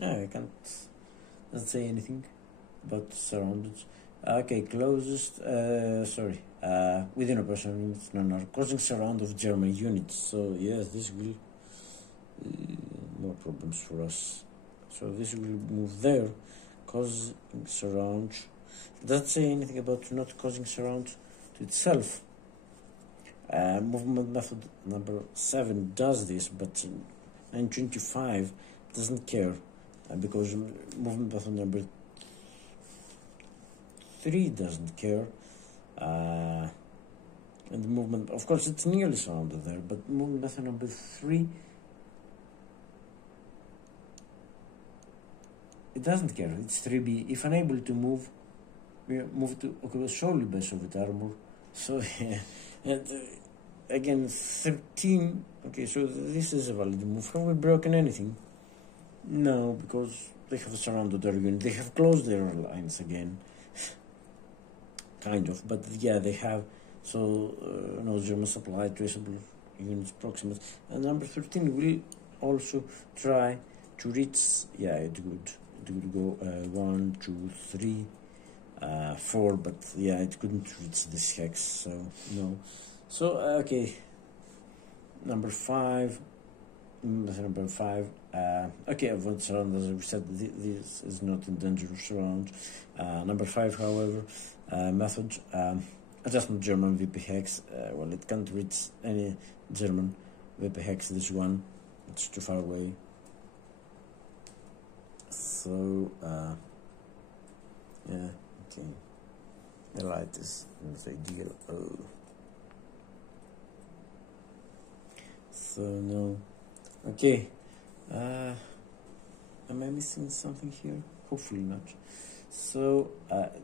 Yeah, I can't say anything about surrounded. Okay, closest, within operational units, no, causing surround of German units. So yes, this will more problems for us. So this will move there, causing surround. It doesn't say anything about not causing surround to itself. Movement method number 7 does this, but 925 doesn't care, because movement method number 3 doesn't care, and the movement, of course, it's nearly surrounded there, but movement method number 3, it doesn't care. It's 3B. If unable to move, we move to occupy solely by Soviet armor. So yeah, and again 13. Okay, so this is a valid move. Have we broken anything? No, because they have surrounded their unit. They have closed their lines again. Kind of, but yeah, they have. So, no German supply, traceable units proximate. And number 13 will also try to reach, yeah, it would go 1, 2, 3, 4, but yeah, it couldn't reach this hex, so no. So, okay. Number 5, okay, avoid surround, as we said, this is not in danger of surround. Number 5, however, method, adjustment German VP hex. Well, it can't reach any German VP hex, this one, it's too far away. So, yeah, okay, the light is not ideal. Oh. So no, okay. Am I missing something here? Hopefully not. So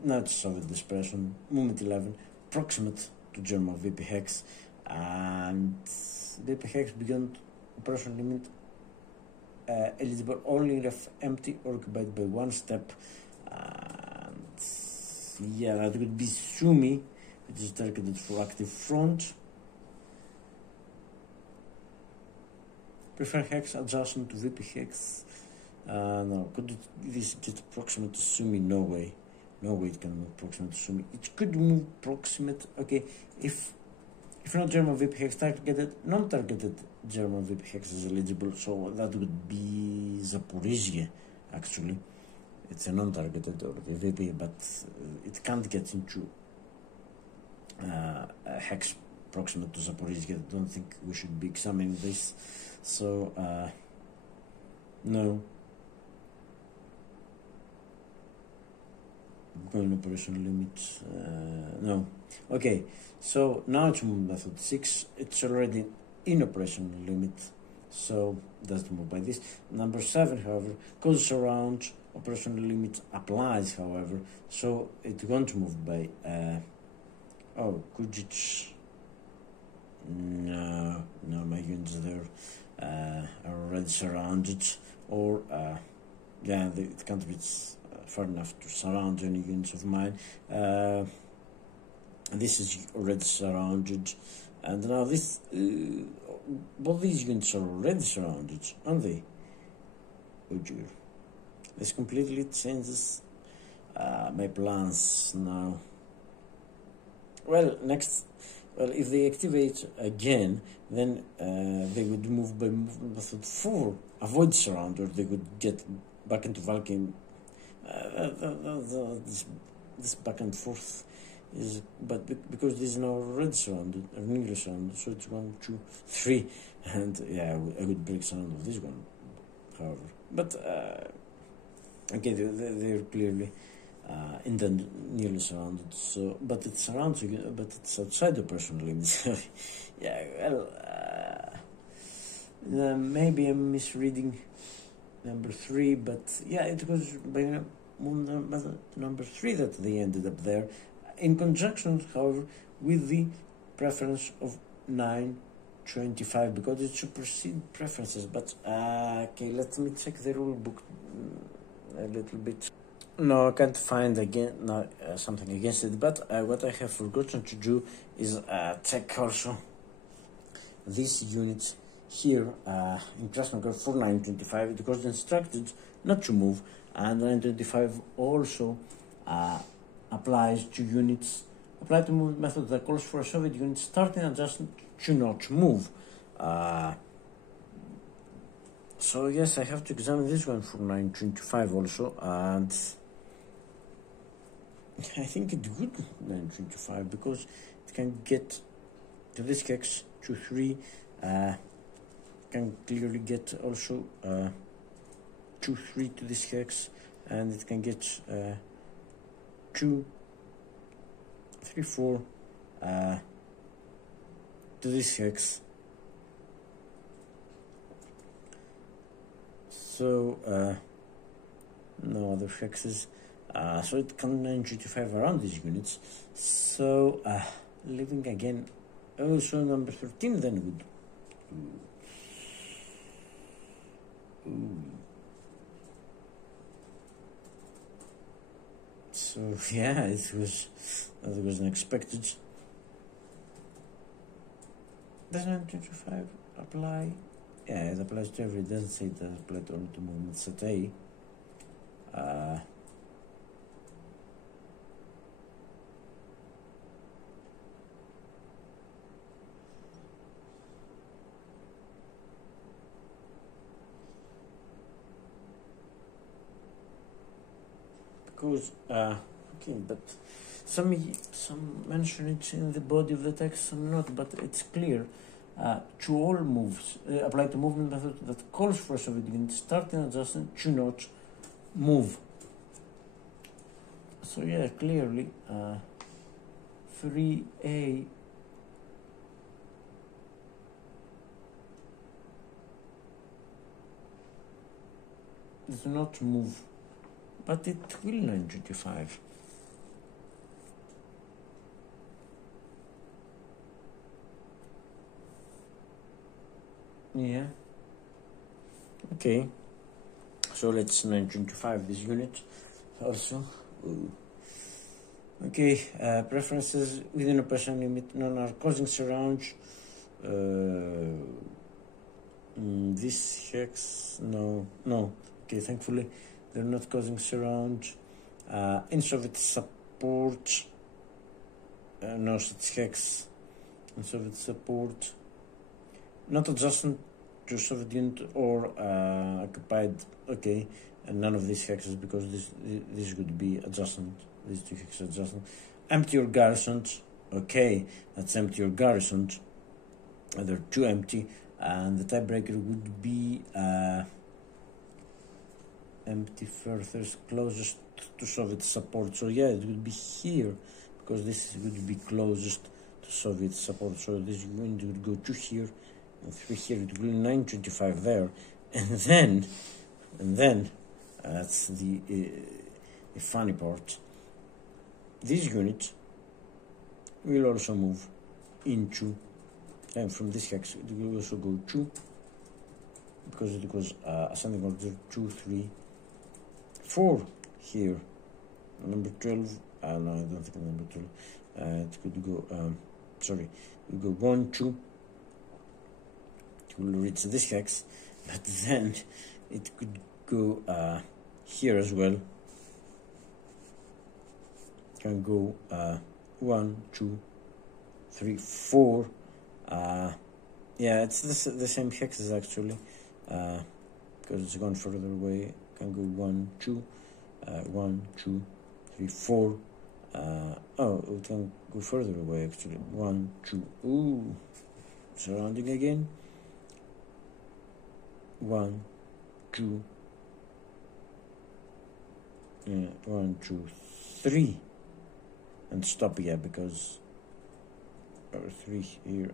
not Soviet dispersion. Movement 11, proximate to German VP hex, and VP hex beyond operational limit eligible only if empty or occupied by 1 step. And yeah, that would be Sumi, which is targeted for active front. Prefer hex adjacent to VP hex. No, could this get proximate to Sumi? No way. No way it can move proximate to Sumi. It could move proximate, okay, if not German VP hex targeted, non-targeted German VP hex is eligible, so that would be Zaporizhzhia, actually. It's a non-targeted or the VP, but it can't get into a hex proximate to Zaporizhzhia. I don't think we should be examining this. So, no. go in operation limit. No. Okay, so now it's movement method 6. It's already in operation limit, so doesn't move by this. Number 7, however, goes around. Operation limit applies, however, so it's going to move by. Could it? No, my units there are already surrounded, or it can't be far enough to surround any units of mine. This is already surrounded, and now this both these units are already surrounded, aren't they? Oh dear, this completely changes my plans now. Well, if they activate again, then they would move by movement method 4, avoid surround, or they would get back into Valkyrie. This back and forth is, but because this is now already surrounded, or nearly surrounded, so it's 1, 2, 3, and yeah, I would break surround of this one, however. But okay, they're clearly nearly surrounded. So, but it surrounds you, but it's outside the personal limits. Yeah, well, maybe I'm misreading number 3, but yeah, it was by number 3 that they ended up there, in conjunction, however, with the preference of 925, because it supersedes preferences. But okay, let me check the rule book a little bit. No, I can't find something against it, but what I have forgotten to do is check also these units here in Krasnogor for 925. It was instructed not to move, and 925 also applies to units, apply to movement method that calls for a Soviet unit starting adjustment to not move. So yes, I have to examine this one for 925 also, and I think it's good 925 because it can get to this hex 2, 3, can clearly get also 2, 3 to this hex, and it can get 2, 3, 4 to this hex. So no other hexes. So it can 925 around these units. So leaving again. Also number 13 then would. So yeah, it was unexpected. Does 925 apply? Yeah, it applies to every. It doesn't say it applies only to movements at A. Because okay, but some mention it in the body of the text, some not, but it's clear. To all moves, apply to movement method that calls for a Soviet unit starting adjustment to not move. So yeah, clearly 3A does not move, but it will 925. Yeah. Okay. So let's 925 this unit also. Ooh. Okay. Preferences within a person limit. None are causing surround. This hex. No. Okay. Thankfully, they're not causing surround. In Soviet support. No such hex. In Soviet support. Not adjustment to Soviet unit or occupied. Okay, and none of these hexes because this would be adjustment. These two hexes adjustment. Empty your garrisons. Okay, that's empty your garrisons. They're too empty, and the tiebreaker would be empty furthest closest to Soviet support. So yeah, it would be here, because this would be closest to Soviet support. So this unit would go 2 here, and 3 here. It will be 925 there, and then that's the funny part. This unit will also move into, and from this hex it will also go 2, because it was ascending order 2, 3, 4 here. Number 12. No, I don't think number 12. It could go. Sorry, it will go 1, 2. It will reach this hex, but then it could go here as well. Can go 1, 2, 3, 4. Yeah, it's the same hexes actually, because it's gone further away. Can go 1, 2, 1, 2, 3, 4. Oh, it can go further away actually. 1, 2. Ooh, surrounding again. 1, 2. 1, 2, 3. And stop here, because 3 here.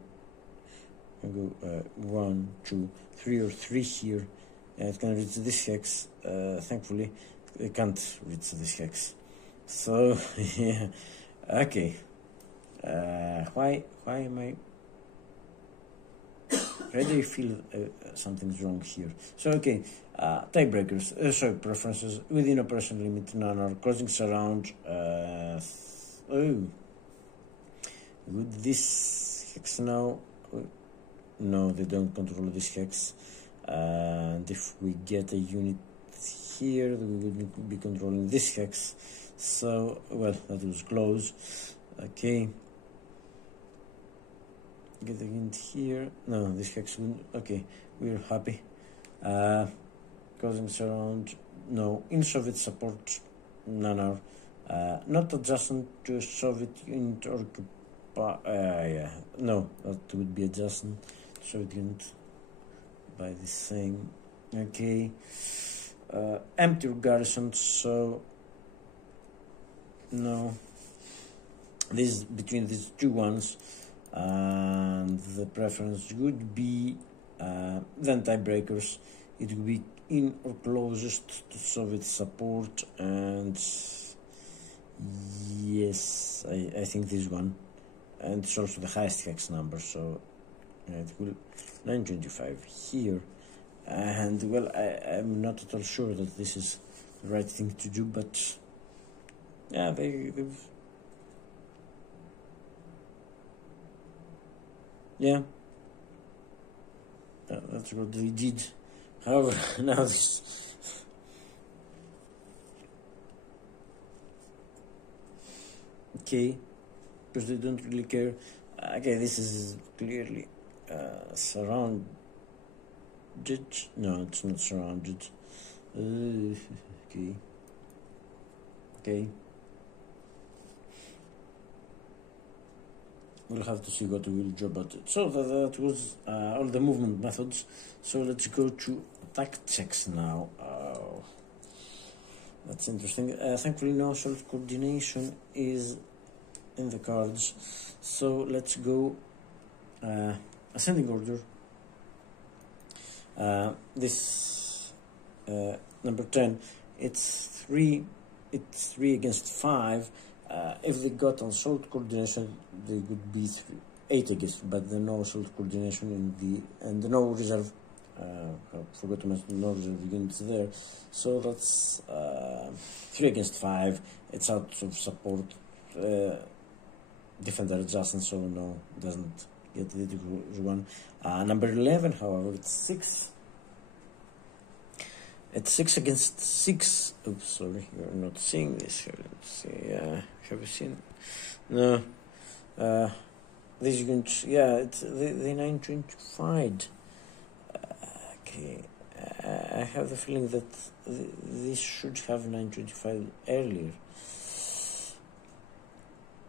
I go 1, 2, 3, or 3 here. It can reach this hex. Thankfully, it can't reach this hex. So yeah, okay. Why am I? Why do I feel something's wrong here? So okay, tiebreakers. Sorry, preferences within operation limit. None are closing surround. Oh, would this hex now? No, they don't control this hex. And if we get a unit here, we would be controlling this hex. So, well, that was close. Okay. Get a unit here. No, this hex wouldn't. Okay, we're happy. Causing surround. No, in Soviet support. None are. Not adjacent to a Soviet unit or yeah, no, that would be adjacent to Soviet unit by the same. Okay, empty garrison. So no, this between these two ones, and the preference would be then tiebreakers. It would be in or closest to Soviet support, and yes, I think this one, and it's also the highest hex number, so it will 925 here. And well, I'm not at all sure that this is the right thing to do, but yeah, they've yeah, that's what they did. However, now this okay, because they don't really care. Okay, this is clearly surrounded. No, it's not surrounded. Okay. We'll have to see what we will do about it. So that was all the movement methods. So let's go to attack checks now. Oh, that's interesting. Thankfully, no assault coordination is in the cards. So let's go ascending order. This number 10. It's 3 against 5. If they got assault coordination, they would be 8 against, but the no assault coordination and the no reserve. I forgot to mention no reserve units there. So that's 3 against 5. It's out of support. Defender adjacent, so no, doesn't get the one. Number 11, however, it's 6. It's 6 against 6. Oops, sorry, you're not seeing this here. Let's see. Have you seen? No. These units, yeah, it's the 925. Okay. I have the feeling that this should have 925 earlier.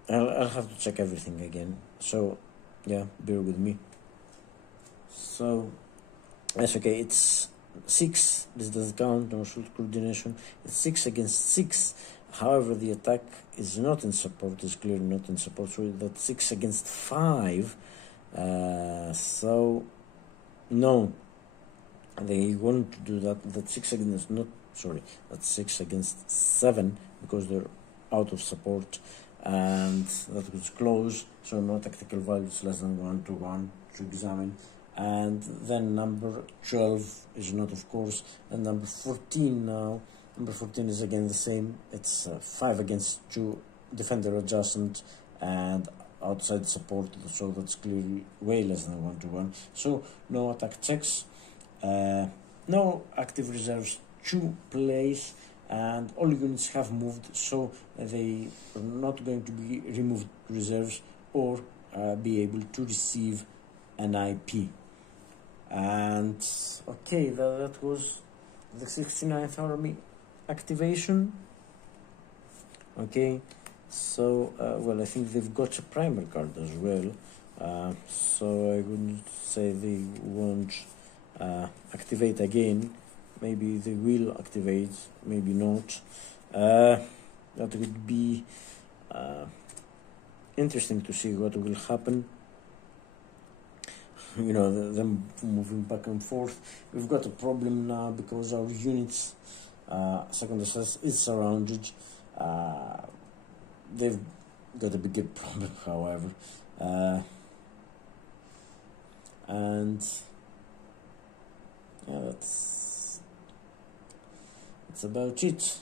I'll have to check everything again. So, yeah, bear with me. So, that's okay. It's 6, this doesn't count, no shoot coordination, it's 6 against 6. However, the attack is not in support, is clearly not in support, so that's 6 against 5. So, no, they want to do that. That's 6 against, not, sorry, that's 6 against 7, because they're out of support, and that was close, so no tactical values less than 1 to 1 to examine. And then number 12 is not, of course, and number 14 now. Number 14 is again the same. It's 5 against 2, defender adjustment, and outside support, so that's clearly way less than 1 to 1. So no attack checks, no active reserves to place, and all units have moved, so they are not going to be removed reserves or be able to receive an IP. And okay, that was the 69th Army activation. Okay, so well, I think they've got a primer card as well, so I wouldn't say they won't activate again. Maybe they will activate, maybe not. That would be interesting to see what will happen. You know, them moving back and forth. We've got a problem now because our units, second SS, is surrounded. They've got a bigger problem, however, and yeah, that's about it.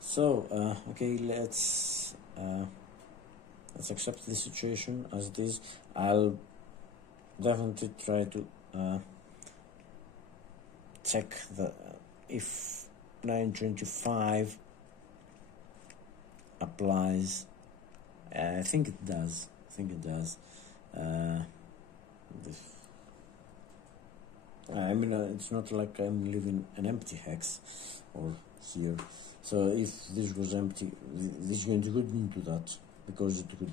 So okay, let's accept the situation as it is. I'll definitely try to check if 925 applies. I think it does. I mean, it's not like I'm leaving an empty hex or here. So if this was empty, this unit wouldn't do that, because it could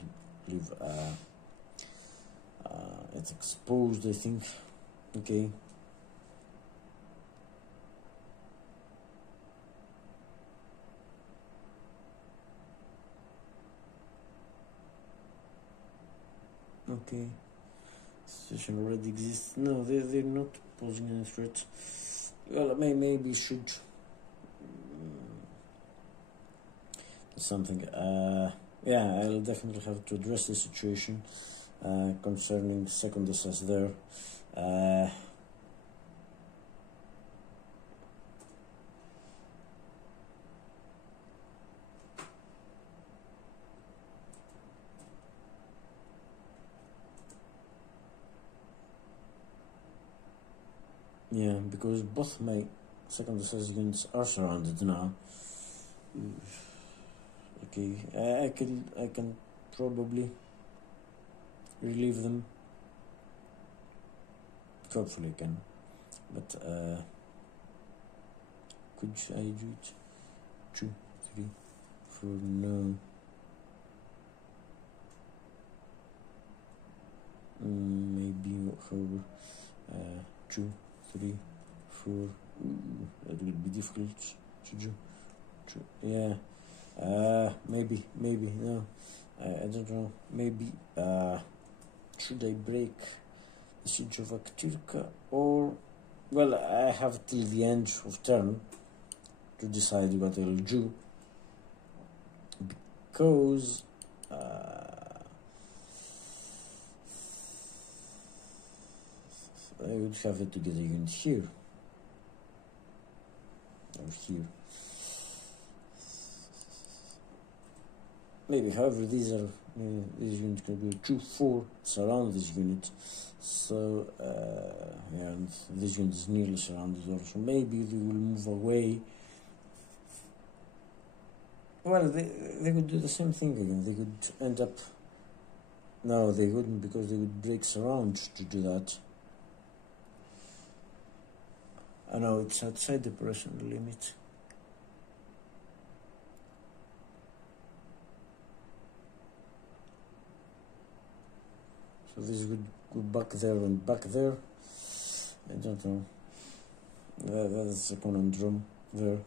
leave it's exposed, I think. Okay. Okay. Situation already exists. No, they're not posing any threat. Well, maybe should something. Yeah, I'll definitely have to address the situation concerning second SS there. Yeah, because both my second SS units are surrounded now. Okay, I can probably relieve them. Hopefully I can, but could I do it? 2, 3, 4, no. Maybe however, 2, 3, 4. That will be difficult to do. Yeah. Maybe no. I don't know. Maybe should I break the siege of Akhtirka, or well, I have till the end of turn to decide what I'll do, because I would have it to get a unit here or here. Maybe, however, these units can be 2-4 surround this unit, so yeah, and this unit is nearly surrounded also. Maybe they will move away. Well, they could do the same thing again. They could end up. No, they wouldn't, because they would break surround to do that. I know it's outside the operational limit. So this would go back there and back there. I don't know. That's a conundrum there.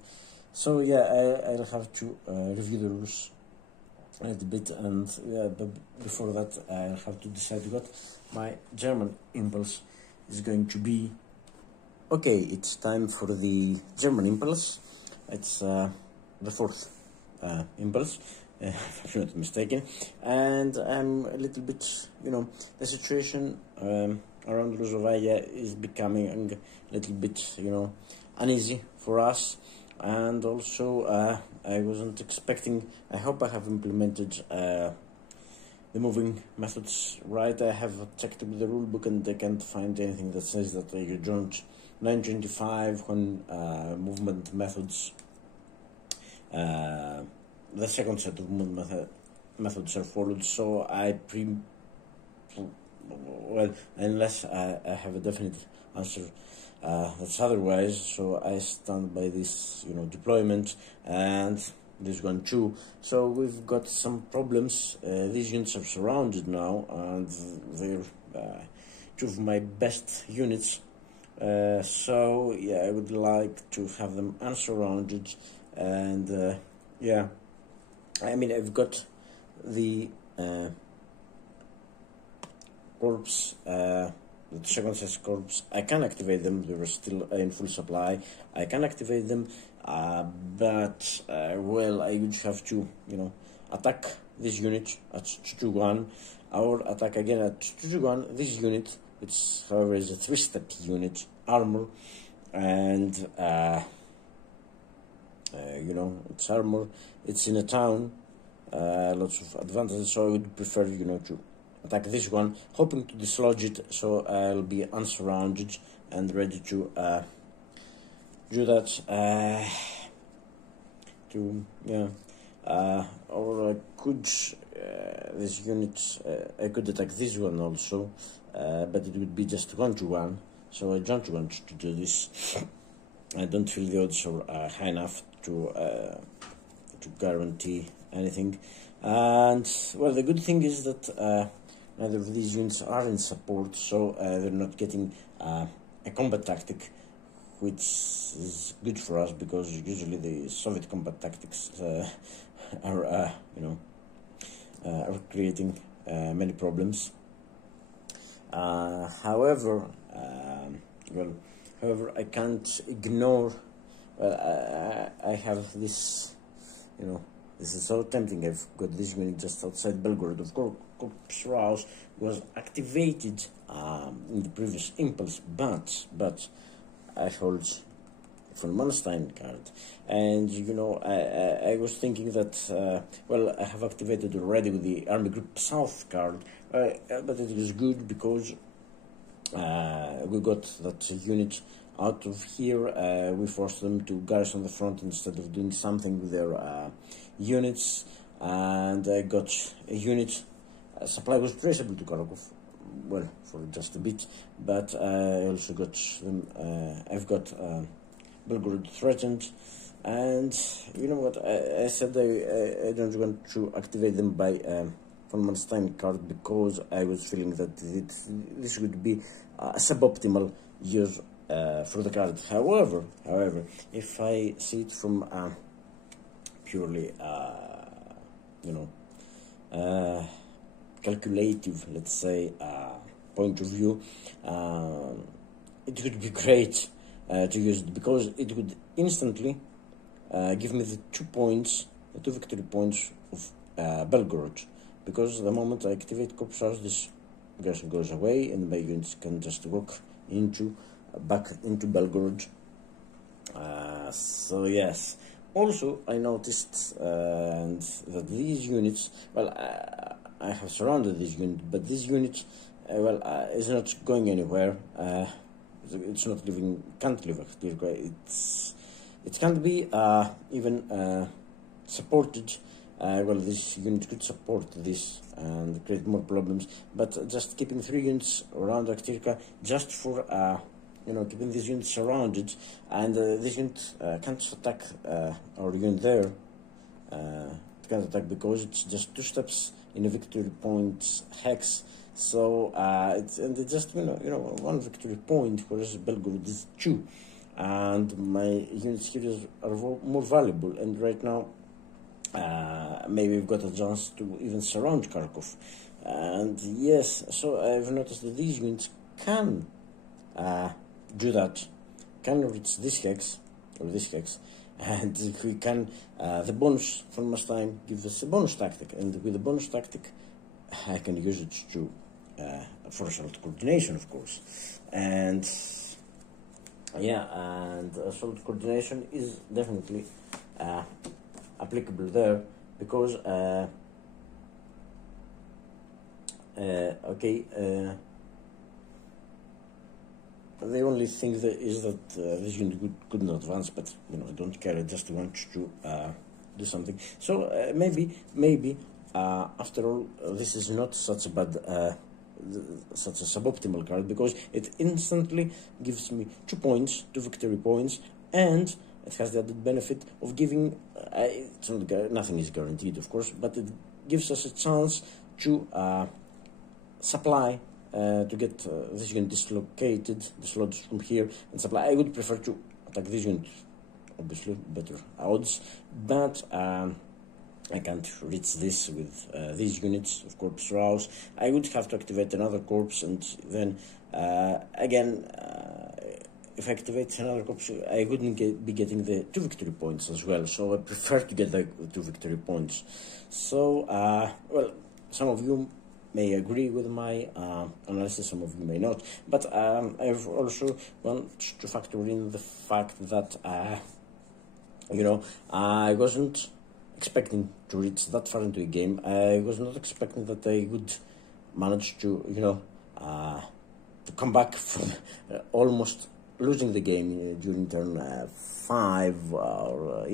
So yeah, I'll have to review the rules a little bit, and yeah, but before that I'll have to decide what my German impulse is going to be. Okay, it's time for the German impulse. It's the fourth impulse, if I'm not mistaken, and I'm a little bit, the situation around Rozovaya is becoming a little bit, uneasy for us, and also I wasn't expecting. I hope I have implemented the moving methods right. I have checked with the rule book and I can't find anything that says that you don't 925 when movement methods, the second set of movement methods are followed. So unless I have a definite answer that's otherwise, so I stand by this deployment and this one too. So we've got some problems. These units are surrounded now, and they're two of my best units. So yeah, I would like to have them unsurrounded, and yeah, I mean, I've got the corps, the second size corps. I can activate them. They were still in full supply. I can activate them, but well, I would have to attack this unit at 221, or attack again at 221 this unit, which however is a 3-step unit, armor, and it's armor, it's in a town, lots of advantages, so I would prefer to attack this one, hoping to dislodge it, so I'll be unsurrounded and ready to do that. Or I could this unit, I could attack this one also, but it would be just 1-1, so I don't want to do this. I don't feel the odds are high enough to guarantee anything. And well, the good thing is that neither of these units are in support, so they're not getting a combat tactic, which is good for us, because usually the Soviet combat tactics are creating many problems. However, I can't ignore. I have this. This is so tempting. I've got this unit just outside Belgorod. Of course, Raus was activated in the previous impulse, but I hold von Manstein card, and I was thinking that I have activated already with the Army Group South card, but it was good because we got that unit out of here. We forced them to garrison the front instead of doing something with their units, and I got a unit. Supply was traceable to Kharkov, well, for just a bit, but I also got them. I've got Belgorod threatened, and you know what? I said I don't want to activate them by von Manstein card, because I was feeling that this would be a suboptimal use for the card. However, if I see it from purely calculative, let's say, point of view, it would be great to use it, because it would instantly give me the 2 victory points of Belgorod, because the moment I activate Corps House, this Garrison goes away and my units can just walk back into Belgorod. So yes. Also, I noticed that these units, I have surrounded this unit, but this unit, is not going anywhere. It's not living, can't live active. It can't be even supported. This unit could support this and create more problems, but just keeping 3 units around Aktirka just for keeping these units surrounded, and this unit can't attack our unit there. It can't attack because it's just 2 steps in a victory point hex. So it's just 1 victory point, whereas Belgorod is 2. and my units here are more valuable. And right now, maybe we've got a chance to even surround Kharkov. And yes, so I've noticed that these units can do that, can reach this hex, or this hex, and we can, the bonus from last time gives us a bonus tactic, and with the bonus tactic I can use it to for assault coordination, of course. And yeah, and assault coordination is definitely applicable there, because the only thing is that this unit couldn't advance, but I don't care. I just want to do something. So maybe after all, this is not such a bad, such a suboptimal card, because it instantly gives me 2 points, 2 victory points, and it has the added benefit of giving. It's not, nothing is guaranteed, of course, but it gives us a chance to supply. To get this unit dislocated, dislodged from here, and supply. I would prefer to attack this unit, obviously, better odds, but I can't reach this with these units of Corpus Raus. I would have to activate another corpse, and then again, if I activate another corpse, I wouldn't be getting the 2 victory points as well, so I prefer to get the 2 victory points. So, well, some of you may agree with my analysis, some of you may not, but I've also want to factor in the fact that I wasn't expecting to reach that far into a game. I was not expecting that I would manage to to come back from almost losing the game during turn 5, or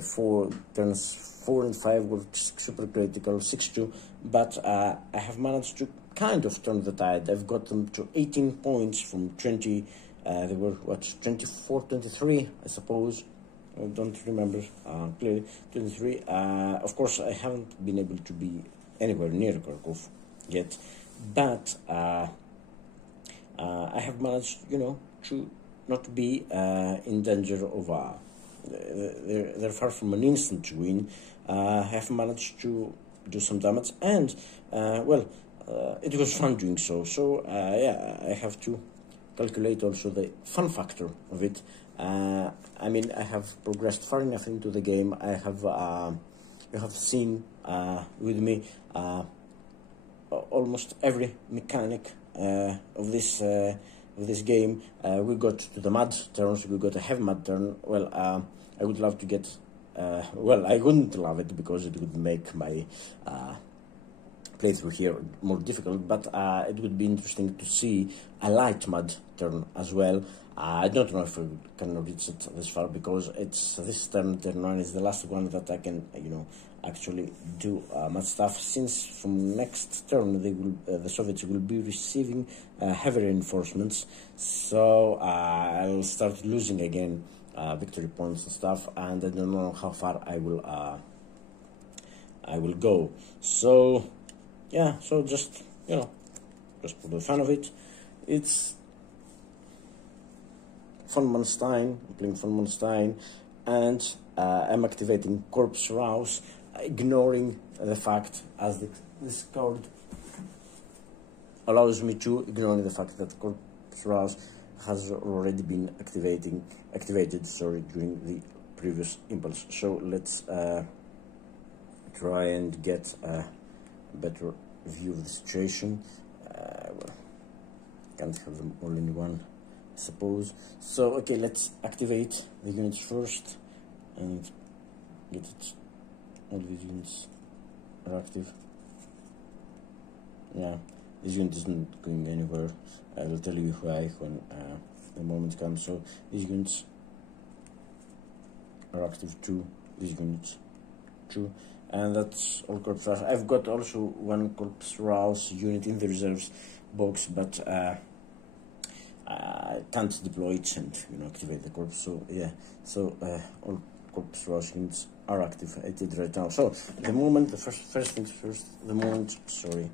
4 turns 4 and 5 were super critical, 6-2, but I have managed to kind of turn the tide. I've got them to 18 points from 20. They were 24, 23, I suppose. I don't remember clearly. 23. Of course, I haven't been able to be anywhere near Kharkov yet, but I have managed, to not be in danger of they're far from an instant win. I have managed to do some damage, and it was fun doing so. So I have to calculate also the fun factor of it. I mean, I have progressed far enough into the game. I have you have seen with me almost every mechanic of this game. We got to the mud turns, we got a heavy mud turn. Well, I would love to get, well, I wouldn't love it because it would make my playthrough here more difficult, but it would be interesting to see a light mud turn as well. I don't know if we can reach it this far, because it's this turn 9 is the last one that I can, actually do much stuff, since from next turn they will, the Soviets will be receiving heavy reinforcements, so I'll start losing again victory points and stuff, and I don't know how far I will go. So yeah, so just just for the fun of it, it's von Manstein, I'm playing von Manstein, and I'm activating Corpus Raus, ignoring the fact, as this card allows me to, ignoring the fact that Corpus Raus has already been activated during the previous impulse. So let's try and get a better view of the situation. Well, can't have them all in one, I suppose. So okay, let's activate the units first and get it. All these units are active. Yeah, this unit isn't going anywhere. I will tell you why when the moment comes. So these units are active too. These units too, and that's all Corpus Raus. I've got also one Corpus Raus unit in the reserves box, but I can't deploy it and activate the corpse. So yeah, so all Corpus Raus units are activated right now. So the moment, the first things first, the moment, sorry,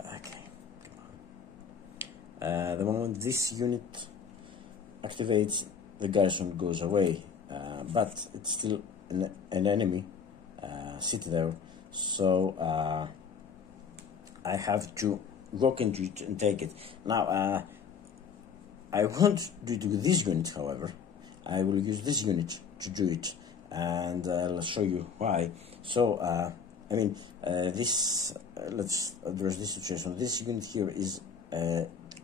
okay, come on. The moment this unit activates, the garrison goes away, but it's still an enemy city there, so I have to walk into it and take it. Now, I won't do it with this unit, however. I will use this unit to do it, and I'll show you why. So, I mean, let's address this situation. This unit here is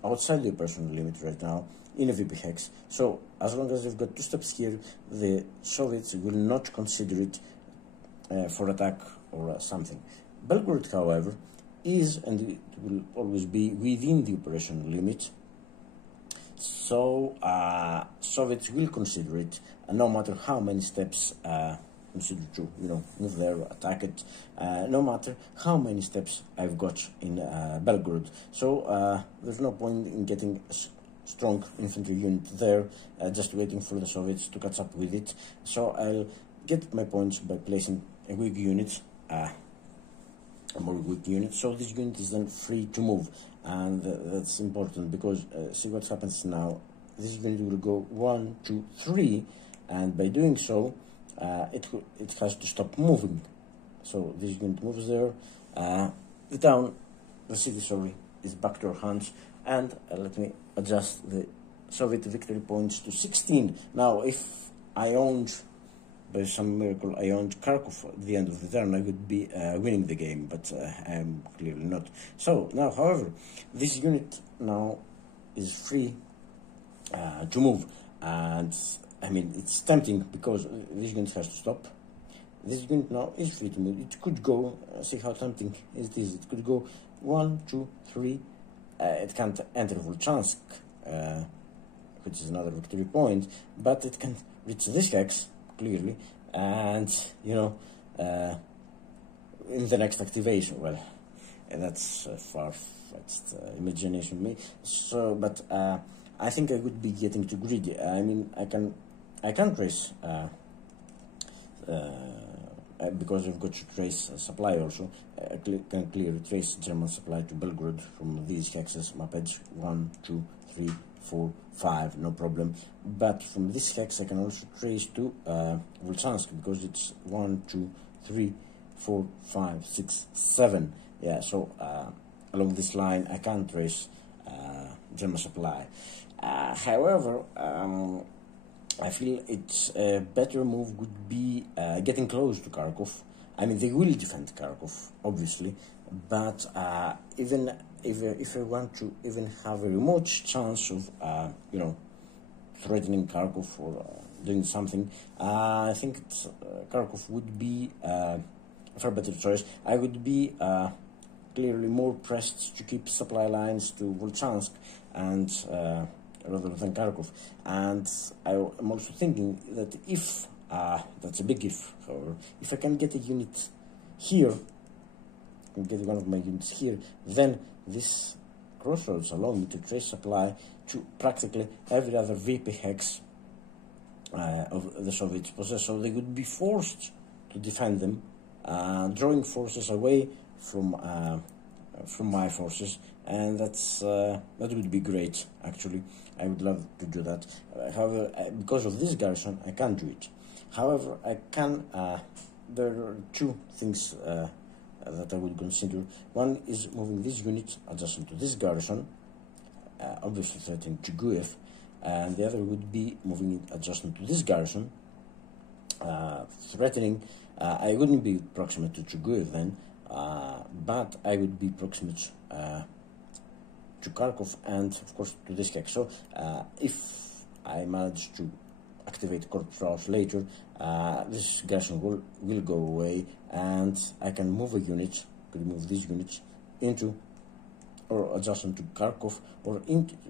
outside the operational limit right now, in a VP hex. So, as long as they've got 2 steps here, the Soviets will not consider it for attack or something. Belgorod, however, is, and it will always be, within the operational limit. So, Soviets will consider it, no matter how many steps consider to, move there, attack it, no matter how many steps I've got in Belgorod. So, there's no point in getting a strong infantry unit there, just waiting for the Soviets to catch up with it. So, I'll get my points by placing a weak unit, a more weak unit, so this unit is then free to move, and that's important, because see what happens now. This unit will go 1, 2, 3, and by doing so, it has to stop moving. So this unit moves there. The city, sorry, is back to our hands, and let me adjust the Soviet victory points to 16. Now, if I owned, by some miracle, I owned Kharkov at the end of the turn, I would be winning the game, but I am clearly not. So, now, however, this unit now is free to move, and, I mean, it's tempting, because this unit has to stop. This unit now is free to move. It could go, see how tempting it is, it could go 1, 2, 3, it can't enter Volchansk, which is another victory point, but it can reach this hex, clearly, and in the next activation. Well, that's far-fetched imagination of me. So, but I think I would be getting too greedy. I mean, I can trace because I've got to trace supply also. I can clearly trace German supply to Belgrade from these hexes. Map edge 1, 2, 3, 4, 5, no problem. But from this hex I can also trace to Volchansk, because it's 1, 2, 3, 4, 5, 6, 7. Yeah, so along this line I can trace German supply. However, I feel it's a better move would be getting close to Kharkov. I mean, they will defend Kharkov, obviously, but even if I want to even have a remote chance of, threatening Kharkov or doing something, I think Kharkov would be a far better choice. I would be clearly more pressed to keep supply lines to Volchansk and rather than Kharkov. And I'm also thinking that if, that's a big if, however, if I can get a unit here, get one of my units here, then this crossroads allow me to trace supply to practically every other VP hex of the Soviets possess. So they would be forced to defend them, drawing forces away from my forces, and that would be great. Actually, I would love to do that. However, because of this garrison, I can't do it. However, I can. There are two things that I would consider. One is moving this unit adjacent to this garrison, obviously threatening Chuguyev, and the other would be moving it adjacent to this garrison, threatening. I wouldn't be proximate to Chuguyev then, but I would be proximate to Kharkov and, of course, to this hex. So, if I manage to activate Corpus Raus later, this garrison will go away, and I can move a unit, could move these units into or adjacent to Kharkov, or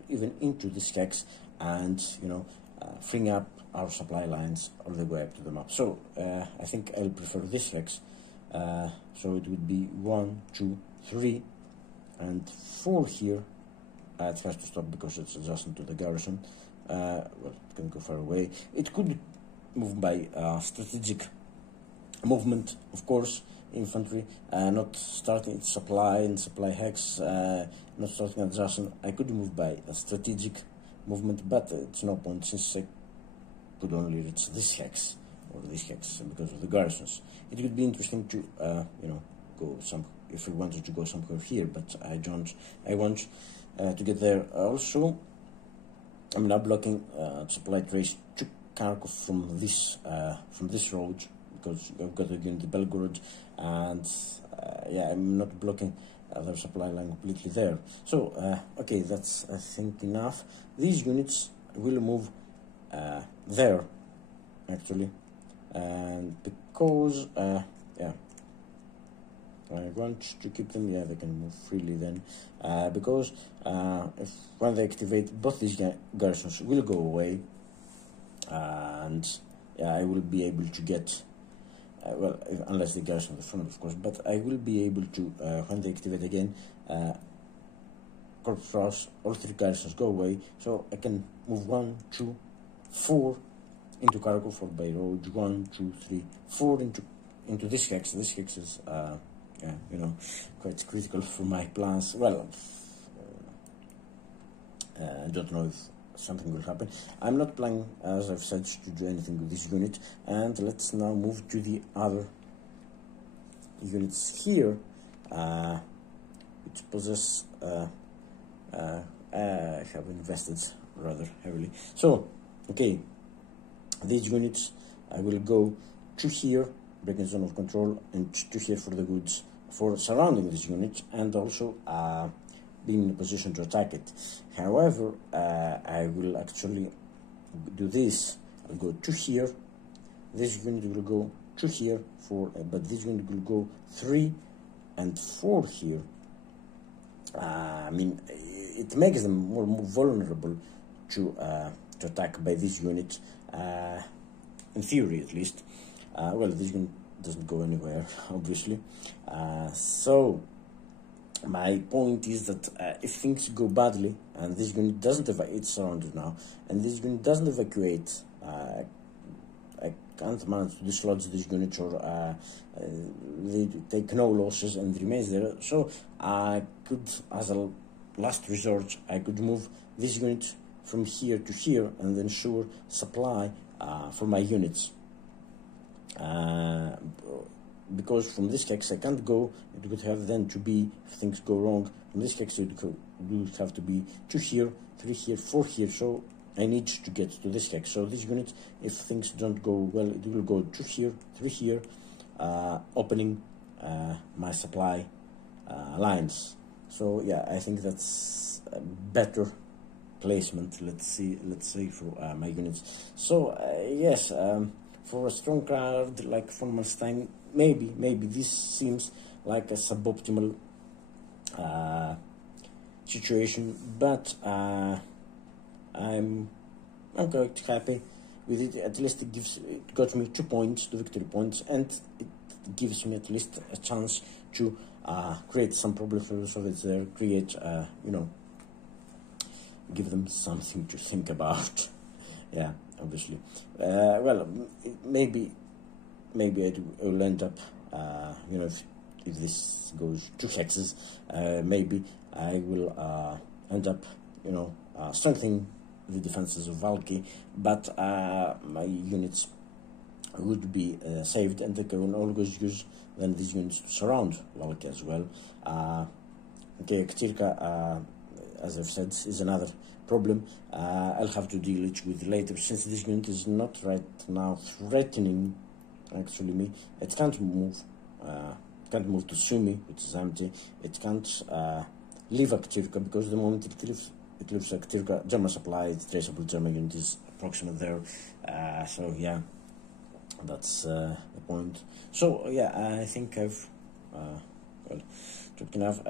even into this hex, and freeing up our supply lines all the way up to the map. So I think I'll prefer this hex. So it would be 1, 2, 3, and 4 here. It has to stop because it's adjacent to the garrison. Well, it can go far away. It could move by strategic movement, of course, infantry, not starting its supply and supply hex, not starting adjacent. I could move by a strategic movement, but it's no point since I could only reach this hex or this hex because of the garrisons. It would be interesting to go some if we wanted to go somewhere here, but I don't. I want to get there. Also, I'm now blocking supply trace to Kharkov from this road because I've got again the Belgorod, and yeah, I'm not blocking their supply line completely there. So okay, that's I think enough. These units will move there actually, and because yeah, I want to keep them. Yeah, they can move freely then, because if when they activate, both these garrisons will go away, and yeah, I will be able to get well, unless the garrison at the front, of course, but I will be able to when they activate again, Corpus Raus, all three garrisons go away, so I can move 1, 2, 4 into Kharkov, followed by road 1, 2, 3, 4 into this hex. This hex is quite critical for my plans. Well, I don't know if something will happen. I'm not planning, as I've said, to do anything with this unit. And let's now move to the other units here, which possess. I have invested rather heavily. So, okay, these units I will go to here, breaking zone of control, and to here for the goods for surrounding this unit, and also being in a position to attack it. However, I will actually do this. I'll go to here. This unit will go to here but this unit will go 3 and 4 here. I mean, it makes them more vulnerable to attack by this unit, in theory at least. Well, this unit doesn't go anywhere, obviously. So my point is that if things go badly and this unit doesn't it's surrounded now, and this unit doesn't evacuate, I can't manage to dislodge this unit, or they take no losses and remains there. So I could, as a last resort, I could move this unit from here to here and ensure supply for my units. Because from this hex I can't go, it would have then to be, if things go wrong, from this hex it would have to be 2 here, 3 here, 4 here, so I need to get to this hex. So this unit, if things don't go well, it will go 2 here, 3 here, opening my supply lines. So yeah, I think that's a better placement, let's say for my units. So yes, for a strong card like von Manstein, maybe this seems like a suboptimal situation, but I'm quite happy with it. At least it got me 2 points, 2 victory points, and it gives me at least a chance to create some problem for the Soviets there, create give them something to think about. Yeah, obviously. Well, maybe I will end up, if this goes 2 hexes, maybe I will end up, strengthening the defenses of Valky, but my units would be saved, and I can always use then these units to surround Valky as well. Okay, Ktirka, as I've said, is another problem. I'll have to deal with later, since this unit is not right now threatening actually me. It can't move to Sumy, which is empty. It can't leave Ktirka, because the moment it leaves Ktirka, German supply, the traceable German unit is approximate there. So yeah, that's the point. So yeah, I think I've talked enough.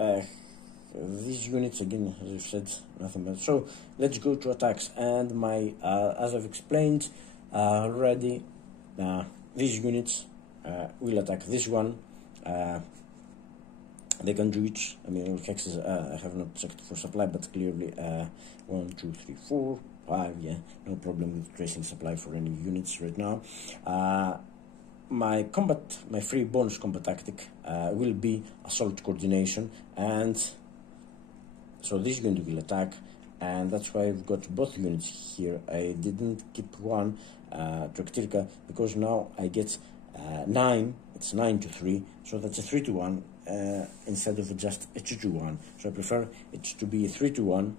These units, again, as I've said, nothing but. So let's go to attacks, and my as I've explained already, these units will attack this one. They can do it. I mean, all hexes I have not checked for supply, but clearly 1, 2, 3, 4, 5. Yeah, no problem with tracing supply for any units right now. My free bonus combat tactic will be assault coordination, and so this unit will attack, and that's why I've got both units here. I didn't keep one Traktirka because now I get 9. It's 9-3, so that's a 3-1 instead of just a 2-1. So I prefer it to be a 3-1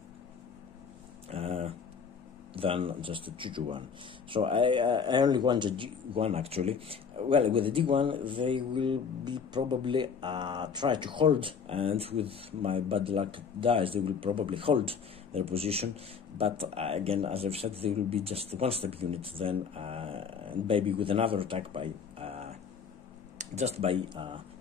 than just a 2-1. So I only want a D1 actually. Well, with the D1 they will be probably try to hold, and with my bad luck dice they will probably hold their position. But again, as I've said, they will be just one-step unit then, and maybe with another attack by just by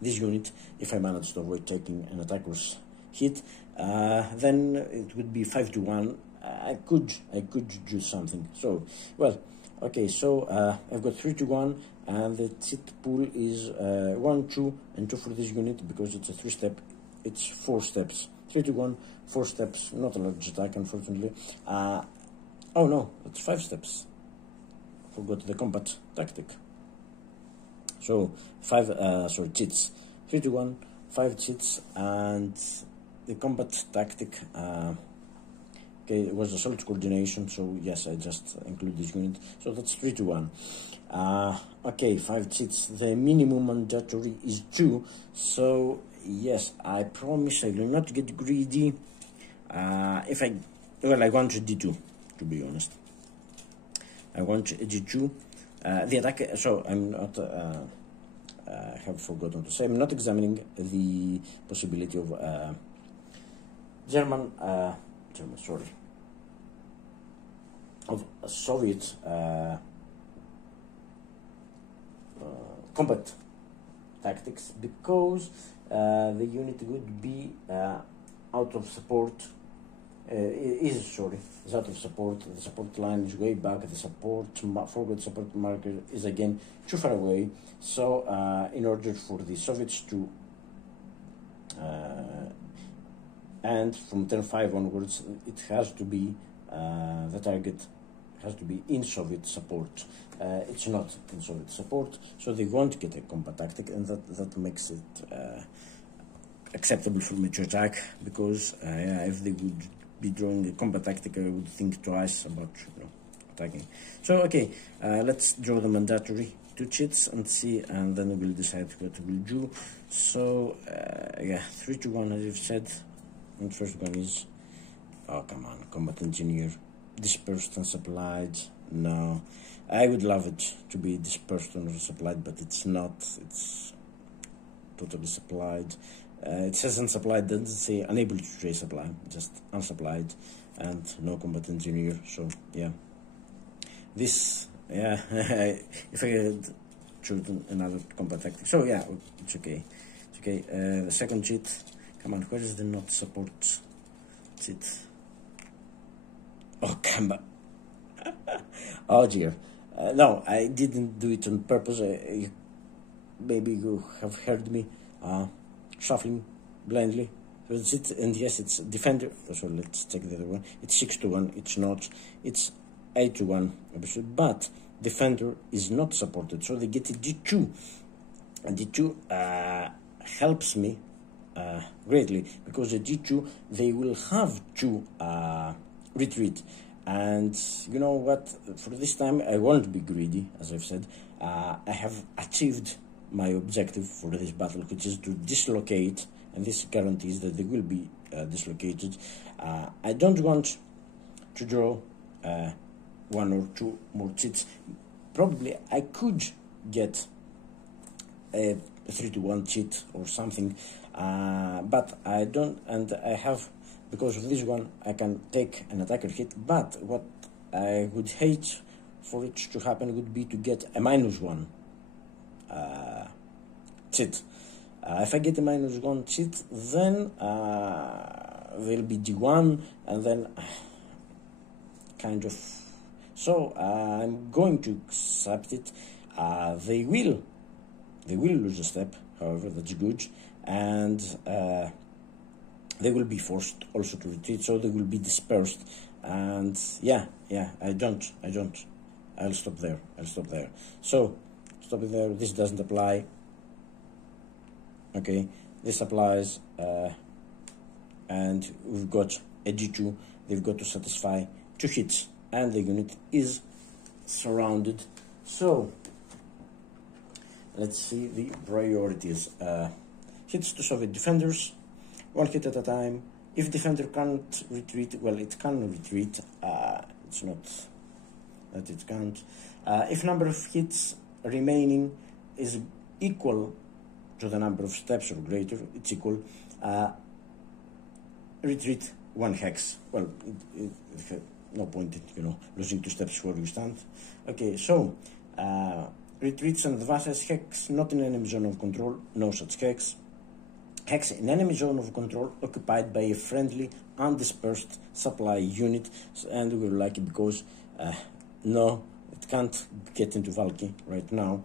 this unit, if I manage to avoid taking an attacker's hit, then it would be 5-1. I could do something. So, well, okay. So I've got 3-1, and the Chit pool is 1, 2, and 2 for this unit because it's a 3-step. It's 4 steps. 3-1, 4 steps. Not a large attack, unfortunately. Oh no, it's 5 steps. Forgot the combat tactic. So 5 chits. 3-1, 5 chits, and the combat tactic. Okay, it was assault coordination, so yes, I just include this unit. So that's 3-1. Okay, 5 chits. The minimum mandatory is 2. So yes, I promise I will not get greedy. If I, well, I want a D2, to be honest. I want a D2. The attack. So I'm not. I have forgotten to say I'm not examining the possibility of German. Sorry, of Soviet combat tactics, because the unit would be out of support. Is out of support. The support line is way back. The forward support marker is again too far away. So in order for the Soviets to and from turn 5 onwards, it has to be the target has to be in Soviet support. It's not in Soviet support, so they won't get a combat tactic, and that makes it acceptable for me to attack. Because yeah, if they would be drawing a combat tactic, I would think twice about attacking. So okay, let's draw the mandatory 2 chits and see, and then we'll decide what we'll do. So yeah, 3-1 as I've said. And first one is, oh come on, combat engineer, dispersed and supplied. No, I would love it to be dispersed and supplied, but it's not. It's totally supplied. It says unsupplied, doesn't say unable to resupply, just unsupplied, and no combat engineer. So yeah, this, yeah, if I had chosen another combat tactic, so yeah, it's okay. It's okay. The second cheat. Come on, where is the not support cheat? Oh, come on. Oh dear. No, I didn't do it on purpose. Maybe you have heard me shuffling blindly. So it's it, and yes, it's defender. So let's take the other one. It's 6-1. It's not. It's 8-1, obviously. But defender is not supported, so they get a D2. And D2 helps me greatly, because the D2 they will have to retreat. And you know what, for this time I won't be greedy, as I've said. I have achieved my objective for this battle, which is to dislocate, and this guarantees that they will be dislocated. I don't want to draw 1 or 2 more chits. Probably I could get a 3-1 chit or something, but I don't, and I have, because of this one I can take an attacker hit. But what I would hate for it to happen would be to get a -1 chit. If I get a -1 chit, then there'll be D1, and then kind of. So I'm going to accept it. They will lose a step, however, that's good, and they will be forced also to retreat, so they will be dispersed. And yeah, I'll stop there. So stop it there. This doesn't apply. Okay, this applies, and we've got a D2. they've got to satisfy 2 hits, and the unit is surrounded. So let's see the priorities. Hits to Soviet defenders, 1 hit at a time. If defender can't retreat, well, it can retreat. It's not that it can't. If number of hits remaining is equal to the number of steps or greater, it's equal, retreat 1 hex. Well, it no point in, you know, losing 2 steps where you stand. Okay, so retreats and advances. Hex not in enemy zone of control, no such hex. Hex in enemy zone of control occupied by a friendly undispersed supply unit, and we're lucky because no, it can't get into Valky right now.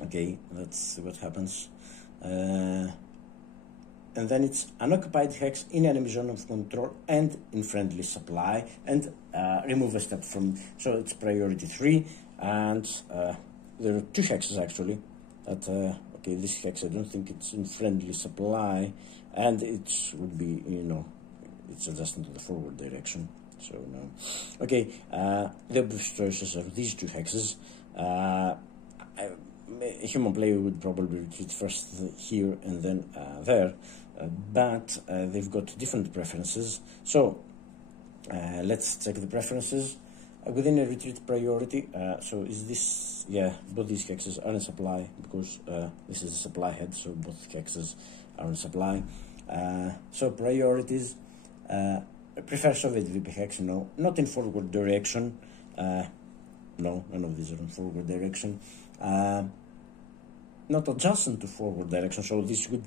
Okay, that's what happens. And then it's unoccupied hex in enemy zone of control and in friendly supply, and remove a step from, so it's priority 3, and there are 2 hexes actually that okay, this hex, I don't think it's in friendly supply, and it would be, you know, it's adjusting to the forward direction, so no. Okay, the obvious choices are these 2 hexes. A human player would probably retreat first here and then there, but they've got different preferences. So let's check the preferences. Within a retreat priority, so is this, yeah, both these hexes are in supply, because this is a supply head, so both hexes are in supply. So priorities, I prefer Soviet VP hex, no. Not in forward direction, no, none of these are in forward direction. Not adjacent to forward direction, so this would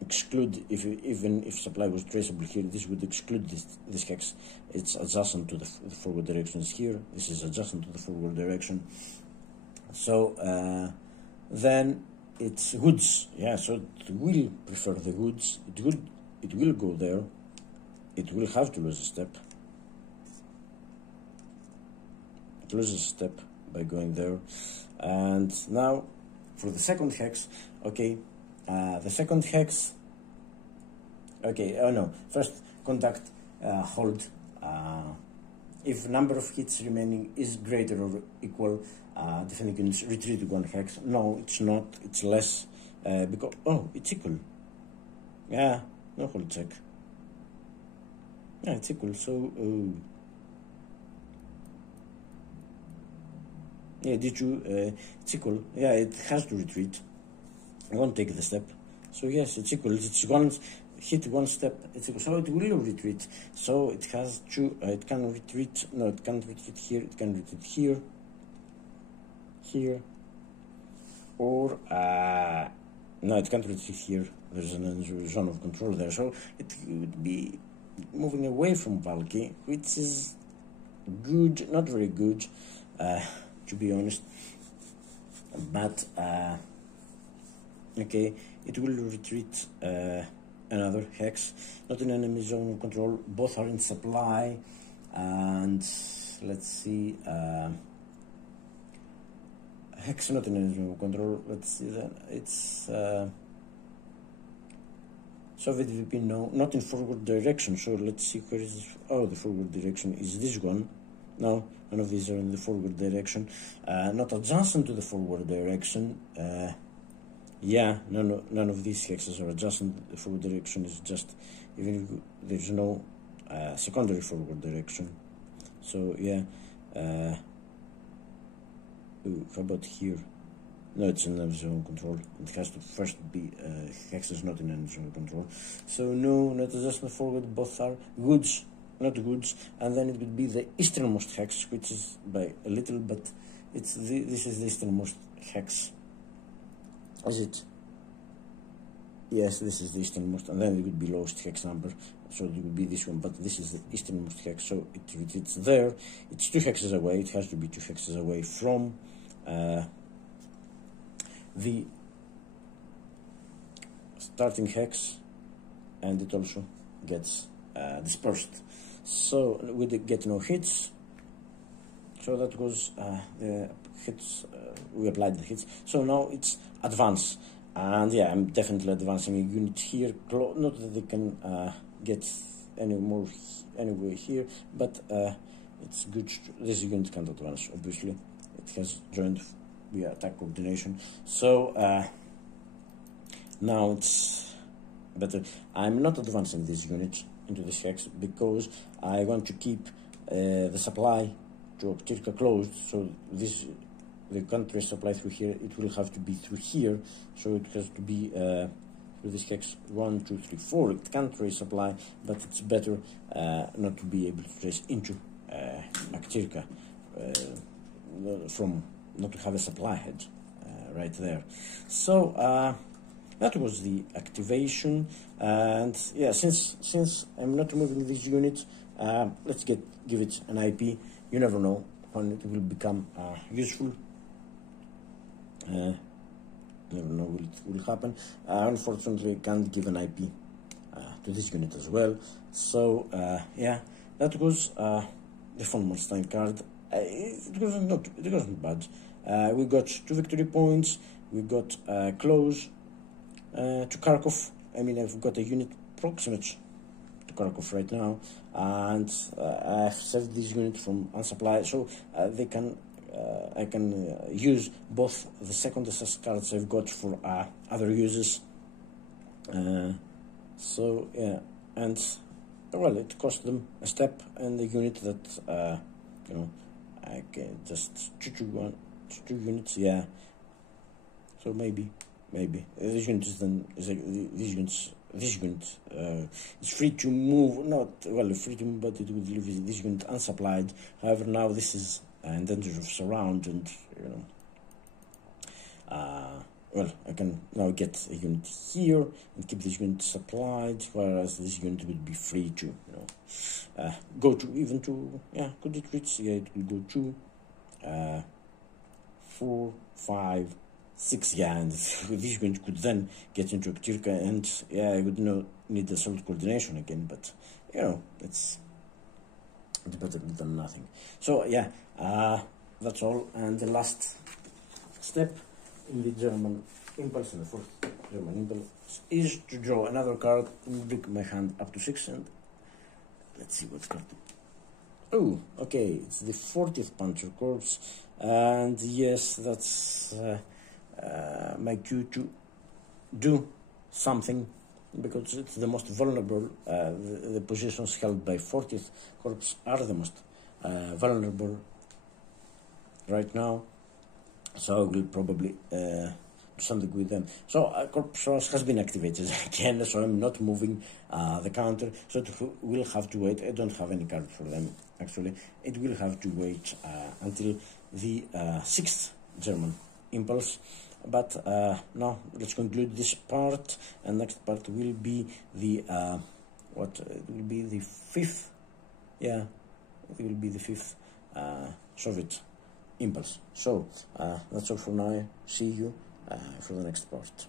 exclude, even if supply was traceable here, this would exclude this hex. It's adjacent to the forward direction is here, this is adjacent to the forward direction. So then it's hoods, yeah, so it will prefer the hoods, it will go there, it will have to lose a step. It loses a step by going there. And now for the second hex, okay, the second hex, okay, oh no, first conduct, hold, if number of hits remaining is greater or equal, defending units retreat to 1 hex. No, it's not, it's less, because, oh, it's equal, yeah, no hold check, yeah, it's equal, so, yeah, D2, it's equal, yeah, it has to retreat, I won't take the step, so yes, it's equal, it's 1 hit 1 step, it's equal, so it will retreat, so it has to, it can retreat, no, it can't retreat here, it can retreat here, here, or, no, it can't retreat here, there's a zone of control there, so it would be moving away from Valky, which is good, not very good, to be honest, but okay, it will retreat another hex, not in enemy zone of control, both are in supply, and let's see, hex not in enemy zone of control, let's see that, it's Soviet VP, no, not in forward direction, so let's see where is this, oh, the forward direction is this one, no, none of these are in the forward direction, not adjacent to the forward direction, yeah, none of these hexes are adjacent, the forward direction is just, even if there's no secondary forward direction, so yeah, ooh, how about here? No, it's in enemy zone control. It has to first be hexes not in enemy zone control. So no, not adjustment forward. Both are goods, not goods. And then it would be the easternmost hex, which is by a little, but it's this is the easternmost hex. Is it? Yes, this is the easternmost, and then it would be lowest hex number. So it would be this one, but this is the easternmost hex. So it's there. It's 2 hexes away. It has to be 2 hexes away from the starting hex, and it also gets dispersed, so we get no hits, so that was the hits, we applied the hits, so now it's advance, and yeah, I'm definitely advancing a unit here, not that they can get anyway here, but it's good. This unit can't advance, obviously. It has joined via attack coordination, so now it's better. I'm not advancing this unit into this hex because I want to keep the supply to Oktirka closed, so the country supply through here, it will have to be through here, so it has to be through this hex 1, 2, 3, 4. It can trace supply, but it's better not to be able to trace into Oktirka from not to have a supply head right there. So that was the activation, and yeah, since I'm not moving this unit, let's give it an IP. You never know when it will become useful. Never know what will happen. Unfortunately, I can't give an IP to this unit as well. So yeah, that was the von Manstein card. It wasn't bad. We got 2 victory points. We got close to Kharkov. I mean, I've got a unit proximate to Kharkov right now, and I've saved this unit from unsupply, so they can. I can use both the second SS cards I've got for other uses. So yeah, and well, it cost them a step and the unit that you know, I can just two units, yeah. So maybe this unit this unit is free to move, not well free to move, but it would leave this unit unsupplied. However, now this is in danger of surround, and you know, well, I can now get a unit here and keep this unit supplied, whereas this unit will be free to, you know, go to even to, yeah, could it reach? Yeah, it will go to 4, 5, 6, yeah, and this unit could then get into Oktirka, and yeah, I would not need the assault coordination again, but you know, it's better than nothing. So yeah, that's all, and the last step in the German impulse, in the fourth German impulse, is to draw another card and bring my hand up to 6, and let's see what's got. Oh, okay, it's the 40th Panzer Corps, and yes, that's my cue to do something, because it's the most vulnerable. The positions held by 40th Corps are the most vulnerable right now, so I will probably do something with them. So Corps Raus has been activated again, so I'm not moving the counter, so it will have to wait. I don't have any card for them, actually. It will have to wait until the 6th German impulse. But now let's conclude this part, and next part will be the it will be the 5th, yeah, it will be the 5th Soviet impulse. So that's all for now. See you for the next part.